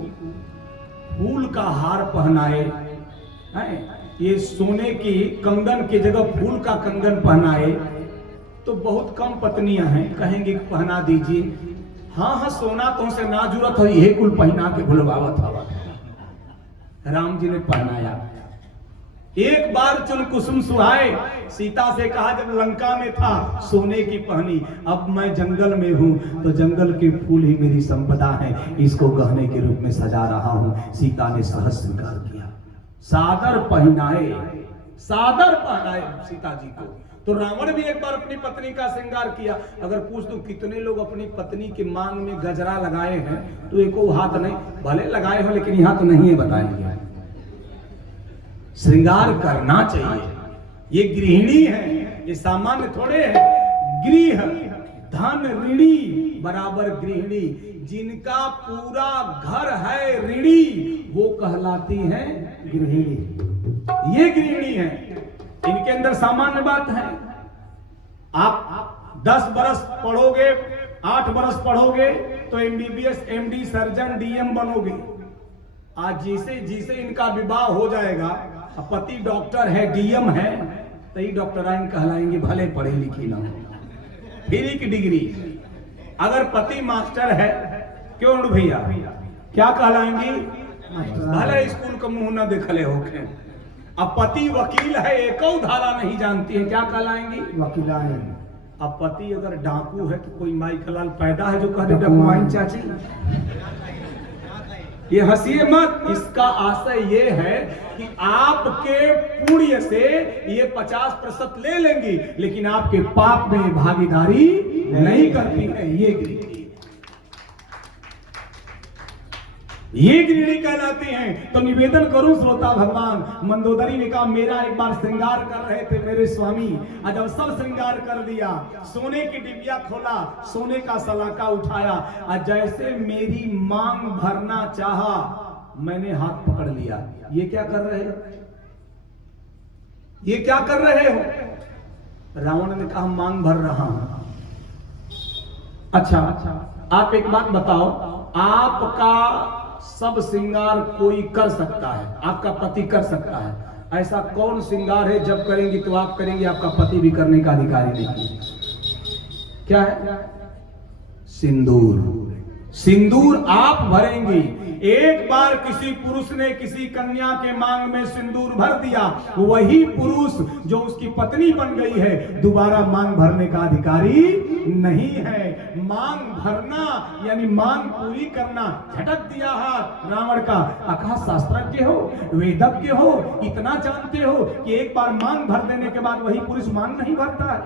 फूल का हार पहनाए, ये सोने की कंगन की जगह फूल का कंगन पहनाए, तो बहुत कम पत्नियां हैं कहेंगे पहना दीजिए। हाँ, सोना तुमसे ना जरूरत हो, ये कुल पहना के भुलवावत हवा। राम जी ने पहनाया। एक बार चुन कुसुम सुहाए, सीता से कहा जब लंका में था सोने की पहनी, अब मैं जंगल में हूं तो जंगल के फूल ही मेरी संपदा है, इसको गहने के रूप में सजा रहा हूं। सीता ने सहज स्वीकार किया, सादर पहनाए सीता जी को। तो रावण भी एक बार अपनी पत्नी का श्रृंगार किया। अगर पूछ दूं कितने लोग अपनी पत्नी की मांग में गजरा लगाए हैं, तो एक हाथ नहीं, भले लगाए हो लेकिन यहाँ तो नहीं है, बताएंगे। श्रृंगार करना चाहिए, ये गृहिणी है, ये सामान्य थोड़े है। गृह धन ऋणी बराबर गृहिणी, जिनका पूरा घर है ऋणी वो कहलाती है गृहिणी। ये गृहिणी है, इनके अंदर सामान्य बात है। आप 10 बरस पढ़ोगे, 8 बरस पढ़ोगे तो MBBS, MD, सर्जन, DM बनोगे। आज जिसे इनका विवाह हो जाएगा, पति डॉक्टर है, DM है, तो ये डॉक्टराइन कहलाएंगे, भले पढ़े लिखी ना हो, फ्री की डिग्री। अगर पति मास्टर है, क्यों भैया, क्या कहलाएंगी? भले स्कूल का मुंह न देखले होके। अब पति वकील है, एक धारा नहीं जानती है, क्या कहलाएंगी? वकीलाइन। अब पति अगर डाकू है तो कोई माई खलाल पैदा है जो कहते डकुआइन चाची। ये हंसिए मत, इसका आशय ये है कि आपके पुण्य से ये 50% ले लेंगी, लेकिन आपके पाप में भागीदारी नहीं करती है। ये गृहिणी कहलाती हैं। तो निवेदन करूं श्रोता भगवान, मंदोदरी ने कहा मेरा एक बार श्रृंगार कर रहे थे मेरे स्वामी, और जब सब श्रृंगार कर दिया, सोने की डिबिया खोला, सोने का सलाका उठाया, और जैसे मेरी मांग भरना चाहा, मैंने हाथ पकड़ लिया। ये क्या कर रहे हो? ये क्या कर रहे हो? रावण ने कहा मांग भर रहा हूं। अच्छा, आप एक बात बताओ, आपका सब श्रृंगार कोई कर सकता है, आपका पति कर सकता है, ऐसा कौन श्रृंगार है जब करेंगी तो आप करेंगे, आपका पति भी करने का अधिकारी नहीं? क्या है? सिंदूर। सिंदूर आप भरेंगी। एक बार किसी पुरुष ने किसी कन्या के मांग में सिंदूर भर दिया, वही पुरुष जो उसकी पत्नी बन गई है दोबारा मांग भरने का अधिकारी नहीं है। मांग भरना यानी मांग पूरी करना। झटक दिया हाथ रावण का। अखा शास्त्रज्ञ हो, वेदज्ञ हो, इतना जानते हो कि एक बार मांग भर देने के बाद वही पुरुष मांग नहीं भरता है।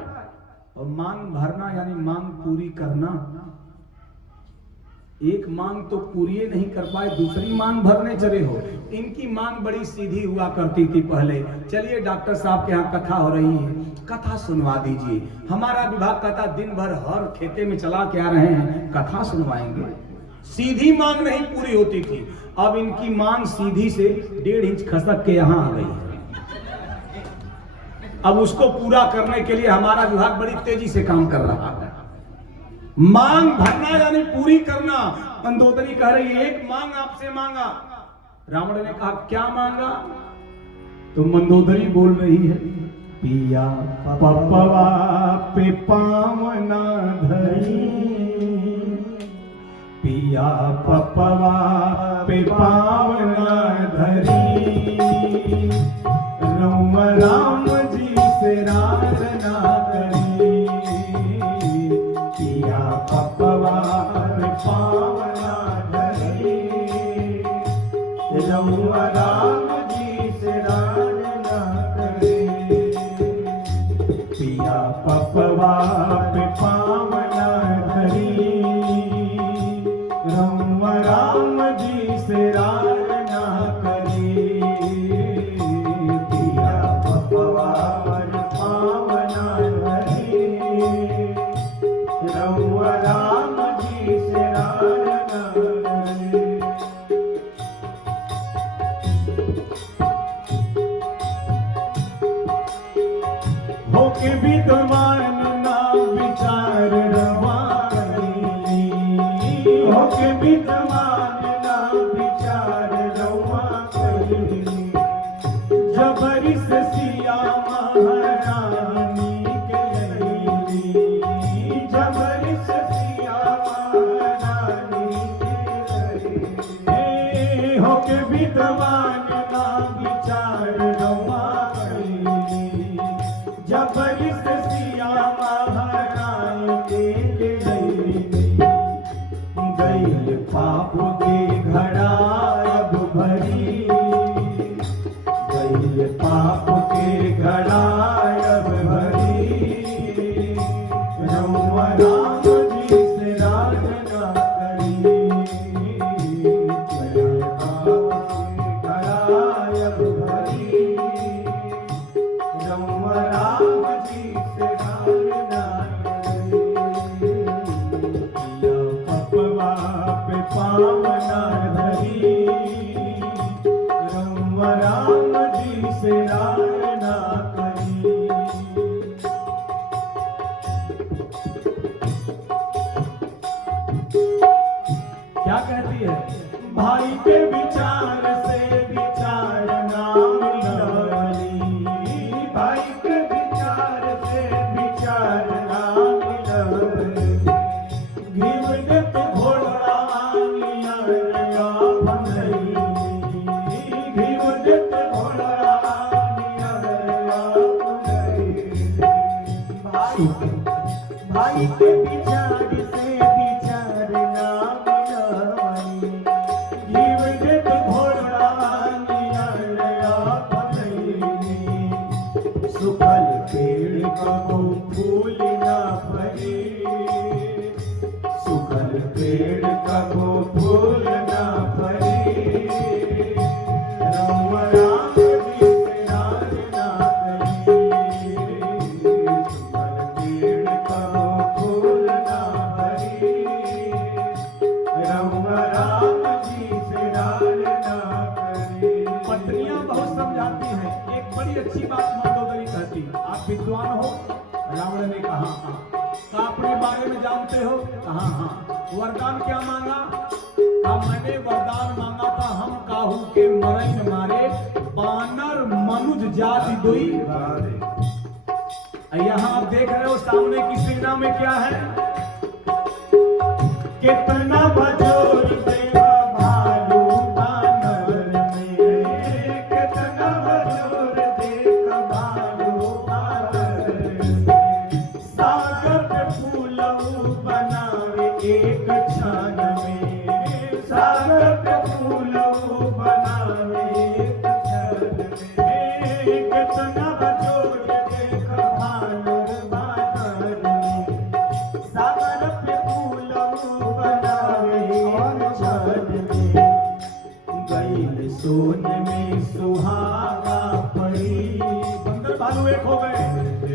और मांग भरना यानी मांग पूरी करना। एक मांग तो पूरी नहीं कर पाए, दूसरी मांग भरने चले हो। इनकी मांग बड़ी सीधी हुआ करती थी पहले। चलिए डॉक्टर साहब के यहाँ कथा हो रही है, कथा सुनवा दीजिए। हमारा विभाग कथा दिन भर हर खेते में चला के आ रहे हैं, कथा सुनवाएंगे। सीधी मांग नहीं पूरी होती थी। अब इनकी मांग सीधी से 1.5 इंच खसक के यहां आ गई है। अब उसको पूरा करने के लिए हमारा विभाग बड़ी तेजी से काम कर रहा है। मांग भरना यानी पूरी करना। मंदोदरी कह रही है एक मांग आपसे मांगा। रावण ने कहा क्या मांगा? तो मंदोदरी बोल रही है पिया पपवा पे पावना धरी, पिया पपवा पे पावना धरी, राम राम जी से रार ना करी, पिया पपवा पे पावना धरी, राम जी से रार ना करी, पिया पपवा पे पावना धरी, राम जी से रार ना करी, पिया पपवा पे पावना धरी, राम जी से रार ना करी। होके विद्वान ना विचार रवानी, होके विद्वान ना विचार रवानी, जबरी से सिया महारानी के लैली, जबरी से सिया महारानी के लैली, होके विद्वान ना विचार रवानी, जबरी से सिया महारानी के लैली, गैल पाप के घड़ा अब भरी, गैल पाप के घड़ा अब भरी, राम जी से रार ना करी, गैल पाप के घड़ा अब भरी, राम जी से रार ना करी, पिया पपवा पे पावना धरी, राम जी से रार ना करी। क्या कहती है? भाई के विचार से विचार ना मिलानी, भाई के विचार से विचार ना मिलानी, घिवड़त घोड़ा निया भंगई, घिवड़त घोड़ा निया भंगई, भाई के विचार से विचार ना मिलानी, घिवड़त घोड़ा निया भंगई, सुखल पेड़ कबो फूल ना फरी, सुखल पेड़ कबो फूल ना फरी, राम जी से रार ना करी, सुखल पेड़ कबो फूल ना फरी, राम जी से रार ना करी। पत्नियां बहुत समझाती हैं। एक बड़ी अच्छी बात मंदोदरी कहती है, आप विद्वान हो? रावण ने कहा हाँ। तो अपने बारे में जानते हो? कहा हाँ। वरदान क्या मांगा? कहा मैंने वरदान मांगा था हम काहू के मरन मारे, बानर मनुज जाति दोई। यहाँ आप देख रहे हो सामने की सेना में क्या है? कितना बजोर देवा भालू बानर में, कितना बजोर देवा भालू बानर में, सागर पे फूलऊ बनावे एक क्षण में, सागर पे फूलऊ बनावे एक क्षण में, कितना बजोर देवा भालू बानर में, सागर पे फूलऊ बनावे एक क्षण में, गैल सोन में सुहागा पड़ी। बंदर भालू एक हो गए।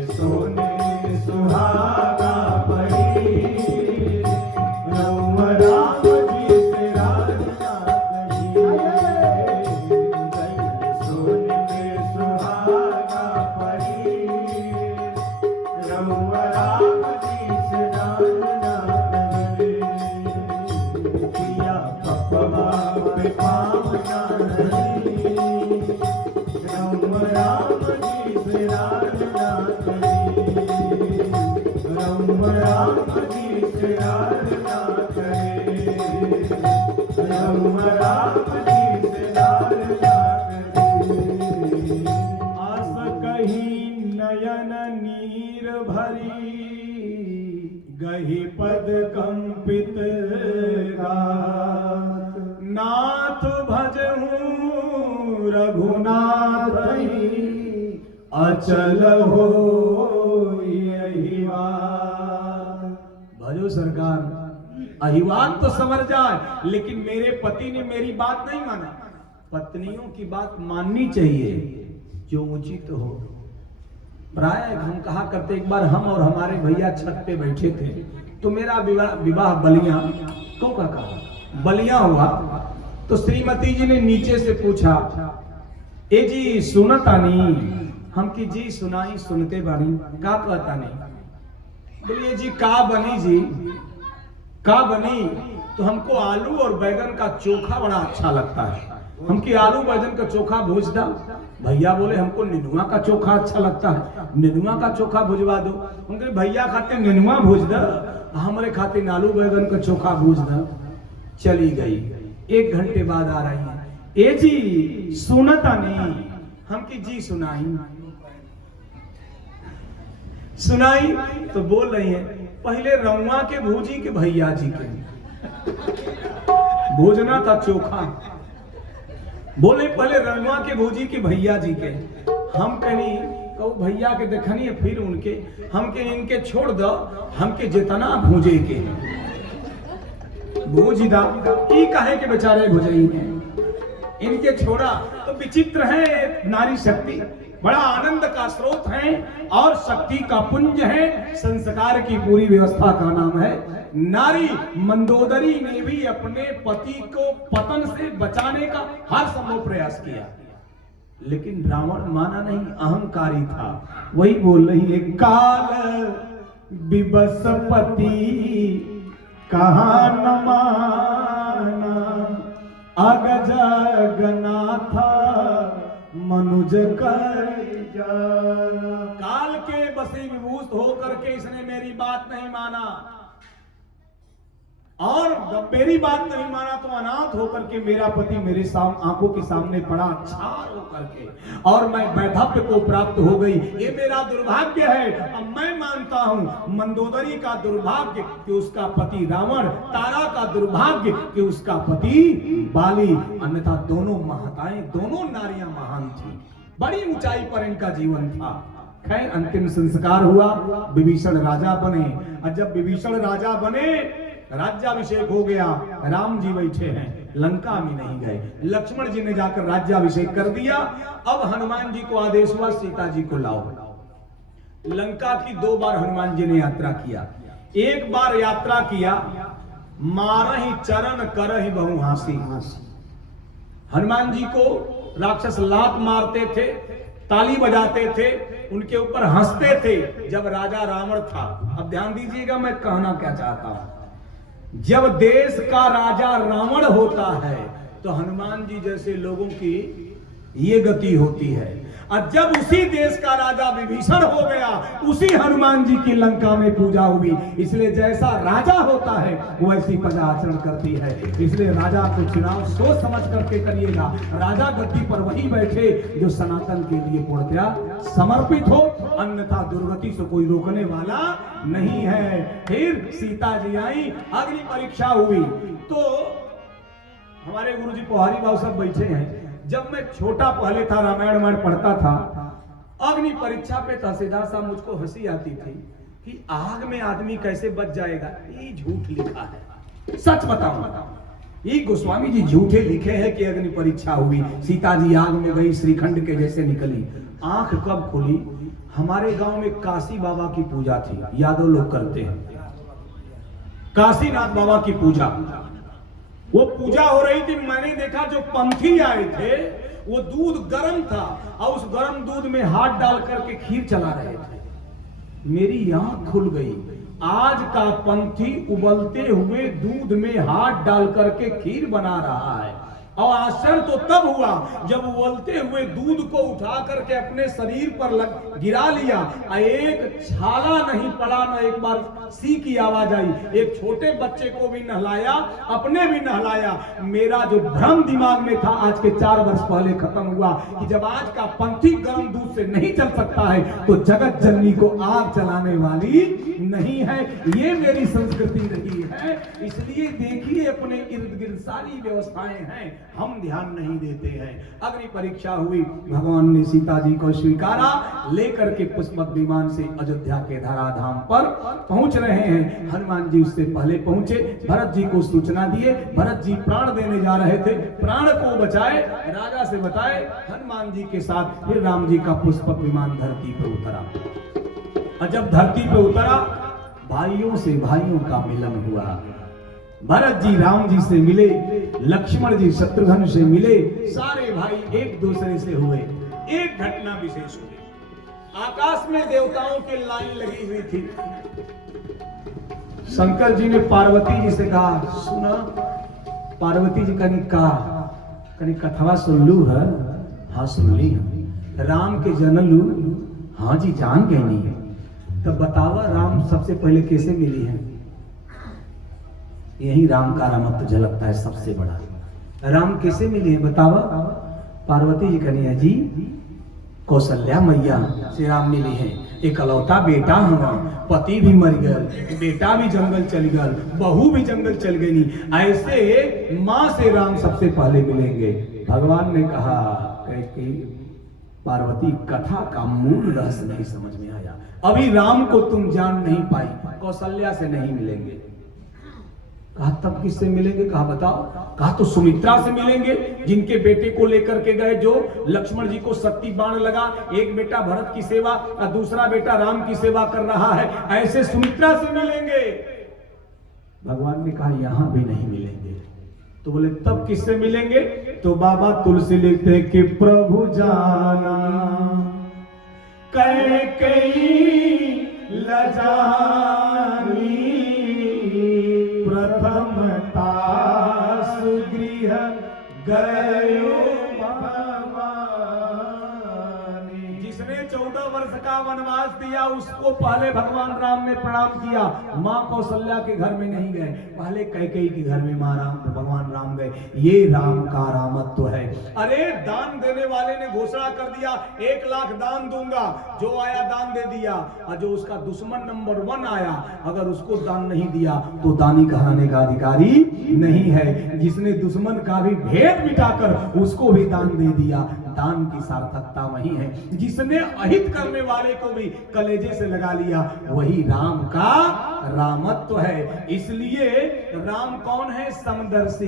सोने में सुहागा पड़ी, राम जी से नार ना करे, राम जी से नार ना करे। आस कहीं नयन नीर भरी, गही पद कंपित गात। नाथ भजहूँ रघुनाथ अचल हो यही बात। भजो सरकार, अहिवान तो समझ जाए, लेकिन मेरे पति ने मेरी बात नहीं माना। पत्नियों की बात माननी चाहिए जो उचित हो। प्राय हम कहा करते, एक बार हम और हमारे भैया छत पे बैठे थे, तो मेरा विवाह बलिया क्यों कहा बलिया हुआ। तो श्रीमती जी ने नीचे से पूछा, ए जी सुनता नहीं? हम की जी सुनाई, सुनते बानी। का कहता नहीं? बोलिए जी का बनी जी, का बनी? तो हमको आलू और बैगन का चोखा बड़ा अच्छा लगता है। हम की आलू बैगन का चोखा भूज दा। भैया बोले हमको नेनुआ का चोखा अच्छा लगता है, नेनुआ का चोखा भुजवा दो। उनके भैया खाते नेनुआ भूज दा, हमारे खाते आलू बैगन का चोखा भूज दा। चली गई। 1 घंटे बाद आ रही है, ए जी सुनता नहीं? हम की जी सुनाई। सुनाई तो बोल रही है, पहले रउआ के भूजी के भैया जी के भोजना था चोखा। बोले पहले रउआ के भूजी के भैया जी के। हम कहीं कहो भैया के देखनी है, फिर उनके हम के इनके छोड़ दो, हमके जितना भूजे के भूजिदा ई कहे के बेचारे भुजई हैं, इनके छोड़ा। तो विचित्र है नारी शक्ति, बड़ा आनंद का स्रोत है और शक्ति का पुंज है। संस्कार की पूरी व्यवस्था का नाम है नारी। मंदोदरी ने भी अपने पति को पतन से बचाने का हर संभव प्रयास किया, लेकिन रावण माना नहीं, अहंकारी था। वही बोल रही है, काल विवश पति कहा न माना, अग जगन्नाथ मनुज कर जाना। काल के बसी विभूत होकर के इसने मेरी बात नहीं माना, और जब मेरी बात नहीं माना तो अनाथ होकर के मेरा पति मेरे आंखों के सामने पड़ा छार होकर के, और मैं वैधव्य को प्राप्त हो गई। ये मेरा दुर्भाग्य है। अब मैं मानता हूं मंदोदरी का दुर्भाग्य कि उसका पति रावण, तारा का दुर्भाग्य कि उसका पति बाली, अन्यथा दोनों महताएं, दोनों नारियां महान थी। बड़ी ऊंचाई पर इनका जीवन था। खैर अंतिम संस्कार हुआ, विभीषण राजा बने। और जब विभीषण राजा बने, राज्याभिषेक हो गया, राम जी बैठे हैं, लंका में नहीं गए। लक्ष्मण जी ने जाकर राज्याभिषेक कर दिया। अब हनुमान जी को आदेश हुआ सीता जी को लाओ। लंका की 2 बार हनुमान जी ने यात्रा किया। एक बार यात्रा किया, मारहि चरण करहि बहु हासी। हनुमान जी को राक्षस लात मारते थे, ताली बजाते थे, उनके ऊपर हंसते थे जब राजा रावण था। अब ध्यान दीजिएगा मैं कहना क्या चाहता हूं। जब देश का राजा रावण होता है तो हनुमान जी जैसे लोगों की ये गति होती है, और जब उसी देश का राजा विभीषण हो गया, उसी हनुमान जी की लंका में पूजा हुई। इसलिए जैसा राजा होता है वैसी प्रजा आचरण करती है। इसलिए राजा को चुनाव सोच समझ करके करिएगा। राजा गद्दी पर वही बैठे जो सनातन के लिए पूर्णतः समर्पित हो, अन्यथा दुर्गति से कोई रोकने वाला नहीं है। फिर सीता जी आई, अग्नि परीक्षा हुई। तो हमारे गुरुजी पोहारी बाबू सब बैठे हैं। जब मैं छोटा पहले था, रामायण पढ़ता था, अग्नि परीक्षा पे तहसीलदार साहब मुझको हंसी आती थी कि आग में आदमी कैसे बच जाएगा। ये झूठ लिखा है, सच बताऊं, ये गोस्वामी जी झूठे लिखे हैं कि अग्नि परीक्षा हुई, सीता जी आग में गई, श्रीखंड के जैसे निकली। आंख कब खुली? हमारे गांव में काशी बाबा की पूजा थी, यादव लोग करते हैं, काशीनाथ बाबा की पूजा। वो पूजा हो रही थी, मैंने देखा जो पंथी आए थे वो दूध गर्म था और उस गर्म दूध में हाथ डाल करके खीर चला रहे थे। मेरी आंख खुल गई। आज का पंथी उबलते हुए दूध में हाथ डाल करके खीर बना रहा है। और आश्चर्य तो तब हुआ जब उबलते हुए दूध को उठा करके अपने शरीर पर गिरा लिया, एक छाला नहीं पड़ा, न एक बार सी की आवाज आई। एक छोटे बच्चे को भी नहलाया, अपने भी नहलाया। मेरा जो भ्रम दिमाग में था आज के 4 वर्ष पहले खत्म हुआ कि जब आज का पंथी गर्म दूध से नहीं चल सकता है तो जगत जननी को आग जलाने वाली नहीं है। ये मेरी संस्कृति रही है। इसलिए देखिए अपने इर्द गिर्द सारी व्यवस्थाएं हैं, हम ध्यान नहीं देते हैं। अग्नि परीक्षा हुई, भगवान ने सीता जी को स्वीकारा, लेकर के पुष्पक विमान से अयोध्या के धराधाम पर पहुंच रहे हैं। हनुमान जी उससे पहले पहुंचे, भरत जी को सूचना दिए। भरत जी प्राण देने जा रहे थे, प्राण को बचाए, राजा से बताए। हनुमान जी के साथ फिर राम जी का पुष्पक विमान धरती पे उतरा। और जब धरती पे उतरा, भाइयों से भाइयों का मिलन हुआ। भरत जी राम जी से मिले, लक्ष्मण जी शत्रुघ्न से मिले, सारे भाई एक दूसरे से हुए। एक घटना विशेष हुई, आकाश में देवताओं की लाइन लगी हुई थी। शंकर जी ने पार्वती जी से कहा, सुना पार्वती जी कनी कथवा सुन लू है? हाँ सुन ली। राम के जन लू? हाँ जी जान गए नहीं। तब बतावा राम सबसे पहले कैसे मिली है? यही राम का रामत्व झलकता है सबसे बड़ा। राम कैसे मिले हैं बतावा? पार्वती जी कन्हैया जी कौशल्या मैया से राम मिले हैं। इकलौता बेटा हुआ, पति भी मर गया, बेटा भी जंगल चल गया, बहू भी जंगल चल गई। ऐसे माँ से राम सबसे पहले मिलेंगे। भगवान ने कहा कि पार्वती कथा का मूल रहस्य नहीं समझ में आया, अभी राम को तुम जान नहीं पाई, कौशल्या से नहीं मिलेंगे। कहा तब किससे मिलेंगे? कहा बताओ। कहा तो सुमित्रा से मिलेंगे, जिनके बेटे को लेकर के गए, जो लक्ष्मण जी को शक्ति बाण लगा। एक बेटा भरत की सेवा और दूसरा बेटा राम की सेवा कर रहा है, ऐसे सुमित्रा से मिलेंगे। भगवान ने कहा यहां भी नहीं मिलेंगे। तो बोले तब किससे मिलेंगे? तो बाबा तुलसी लिखते हैं कि प्रभु जाना कैकेयी लजानी प्रथमता सुगृह गयो भवानी। जिसने 14 वर्ष का वनवास दिया उसको पहले भगवान राम ने प्रणाम किया। मां कौशल्या के घर में नहीं गए, पहले कैकेयी के घर में भगवान राम गए। ये राम का रामत्व है। अरे दान देने वाले ने घोषणा कर दिया 1 लाख दान दूंगा, जो आया दान दे दिया। और जो उसका दुश्मन नंबर 1 आया, अगर उसको दान नहीं दिया तो दानी कहलाने का अधिकारी नहीं है। जिसने दुश्मन का भी भेद मिटाकर उसको भी दान दे दिया, दान की सार्थकता वही है। जिसने अहित करने वाले को भी कलेजे से लगा लिया, वही राम का रामत्व है। इसलिए राम कौन है? समदर्शी।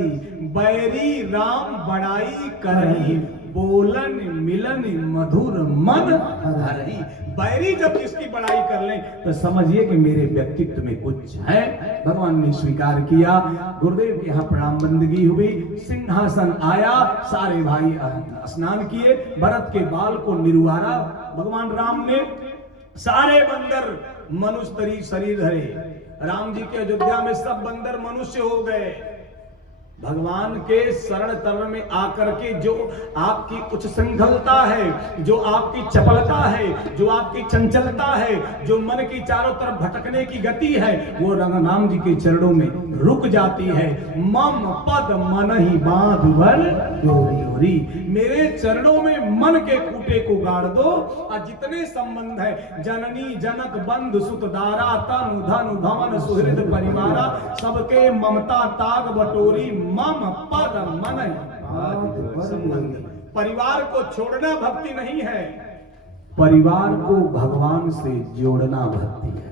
बैरी राम बड़ाई करही, बोलन मिलन मधुर मन हरही। बैरी जब जिसकी बड़ाई कर ले तो समझिए कि मेरे व्यक्तित्व में कुछ है। भगवान ने स्वीकार किया। गुरुदेव के यहाँ प्रणाम बंदगी हुई, सिंहासन आया, सारे भाई स्नान किए, भरत के बाल को निरुआरा भगवान राम ने। सारे बंदर मनुष्य शरीर धरे। राम जी के अयोध्या में सब बंदर मनुष्य हो गए। भगवान के शरण तरण में आकर के जो आपकी उच्च संघलता है, जो आपकी चपलता है, जो आपकी चंचलता है, जो मन की चारों तरफ भटकने की गति है, वो रंगनाम जी के चरणों में रुक जाती है। मम पद मन ही बांध बल डोरी। मेरे चरणों में मन के खूंटे को गाड़ दो। और जितने संबंध है, जननी जनक बंधु सुत दारा, तनु धनु धवन सुहृद परिवारा, सबके ममता ताग बटोरी, मम पद मन संबंधी। परिवार को छोड़ना भक्ति नहीं है, परिवार को भगवान से जोड़ना भक्ति है।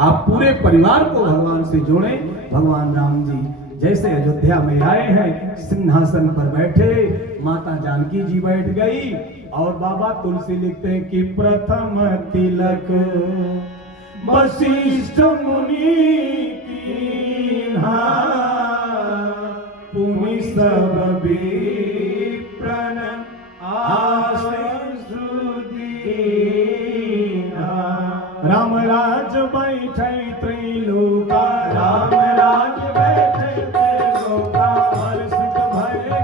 आप पूरे परिवार को भगवान से जोड़ें। भगवान राम जी जैसे अयोध्या में आए हैं, सिंहासन पर बैठे, माता जानकी जी बैठ गई। और बाबा तुलसी लिखते हैं कि प्रथम तिलक वशिष्ठ मुनि कीन्हा, पुनि सब विप्रन आशीष दीना। राम राज बैठे त्रिलोका, राम राज बैठे त्रिलोका, हर्षित भये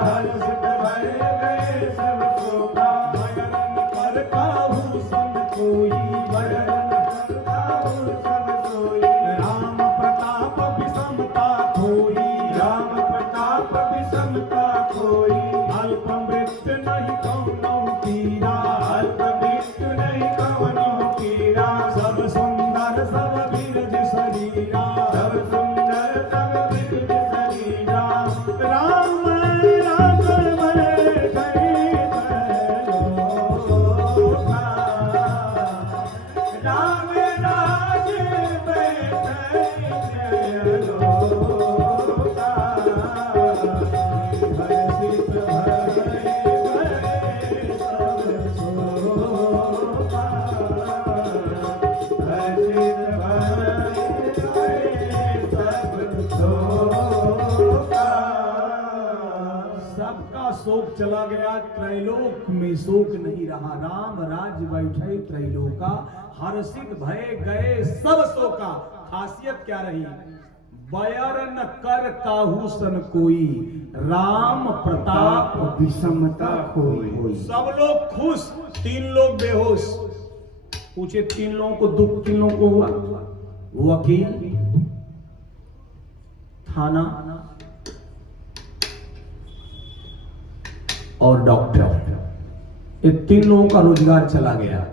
हर्षित भय गए सब शोका। भयरन कर काहू सन कोई, भयरन कर काहू सब सोई। राम प्रताप विषमता खोई, राम प्रताप विषमता खोई। अल्प मृत्यु नहीं कौनो पीरा, अल्प मृत्यु नहीं कवनो पीरा। सब सुंदर सब बीरज शरीरा, सब सुंदर सब विविध शरीरा। राम राज भय गए लोका। राम राज बैठे लोका। हर्षित भय सब शोका। हर्षित भय सब शोका। सबका शोक चला गया, त्रैलोक में शोक नहीं रहा। राम राज बैठे त्रैलोका, हर्षित भय गए सब शोका। खासियत क्या रही? बयर न कर काहू सन कोई, राम प्रताप विषमता खोई। सब लोग खुश, 3 लोग बेहोश। पूछे 3 लोगों को दुख, 3 लोगों को हुआ। वकील, थाना और डॉक्टर, ये 3 लोगों का रोजगार चला गया।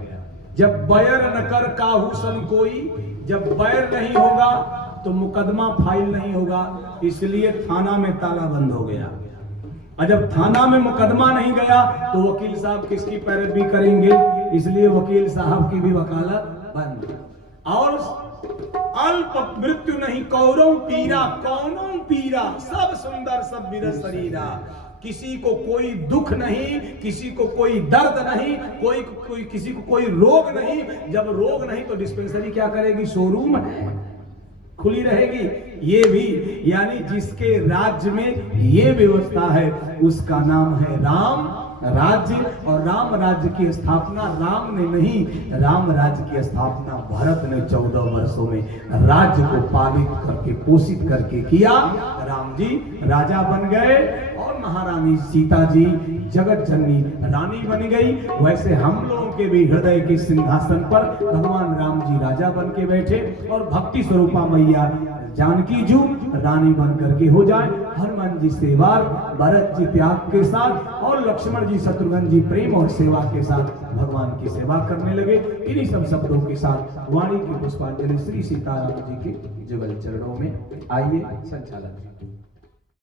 जब बैर न कर काहू सन कोई, जब बैर नहीं होगा तो मुकदमा फाइल नहीं होगा, इसलिए थाना में ताला बंद हो गया। और जब थाना में मुकदमा नहीं गया तो वकील साहब किसकी पैरवी करेंगे, इसलिए वकील साहब की भी वकालत बंद। और अल्प मृत्यु नहीं कौरव पीरा, कौनों पीरा, सब सुंदर सब बीरज शरीरा। किसी को कोई दुख नहीं, किसी को कोई दर्द नहीं, कोई किसी को कोई रोग नहीं। जब रोग नहीं तो डिस्पेंसरी क्या करेगी? शोरूम है, खुली रहेगी। ये भी यानी जिसके राज्य में ये व्यवस्था है उसका नाम है राम राज्य। और राम राज्य की स्थापना राम ने नहीं, राम राज्य की स्थापना भरत ने 14 वर्षों में राज्य को पालित करके पोषित करके किया। राम जी राजा बन गए और महारानी सीता जी जगत जननी रानी बन गई। वैसे हम लोगों के भी हृदय के सिंहासन पर भगवान राम जी राजा बन के बैठे और भक्ति स्वरूपा मैया जानकी जी रानी बन करके हो जाए। हनुमान जी सेवा, भरत जी त्याग के साथ और लक्ष्मण जी शत्रुघ्न जी प्रेम और सेवा के साथ भगवान की सेवा करने लगे। इन्हीं सब शब्दों के साथ वाणी की पुष्पांजलि श्री सीताराम जी के जुगल चरणों में। आइए संचालक।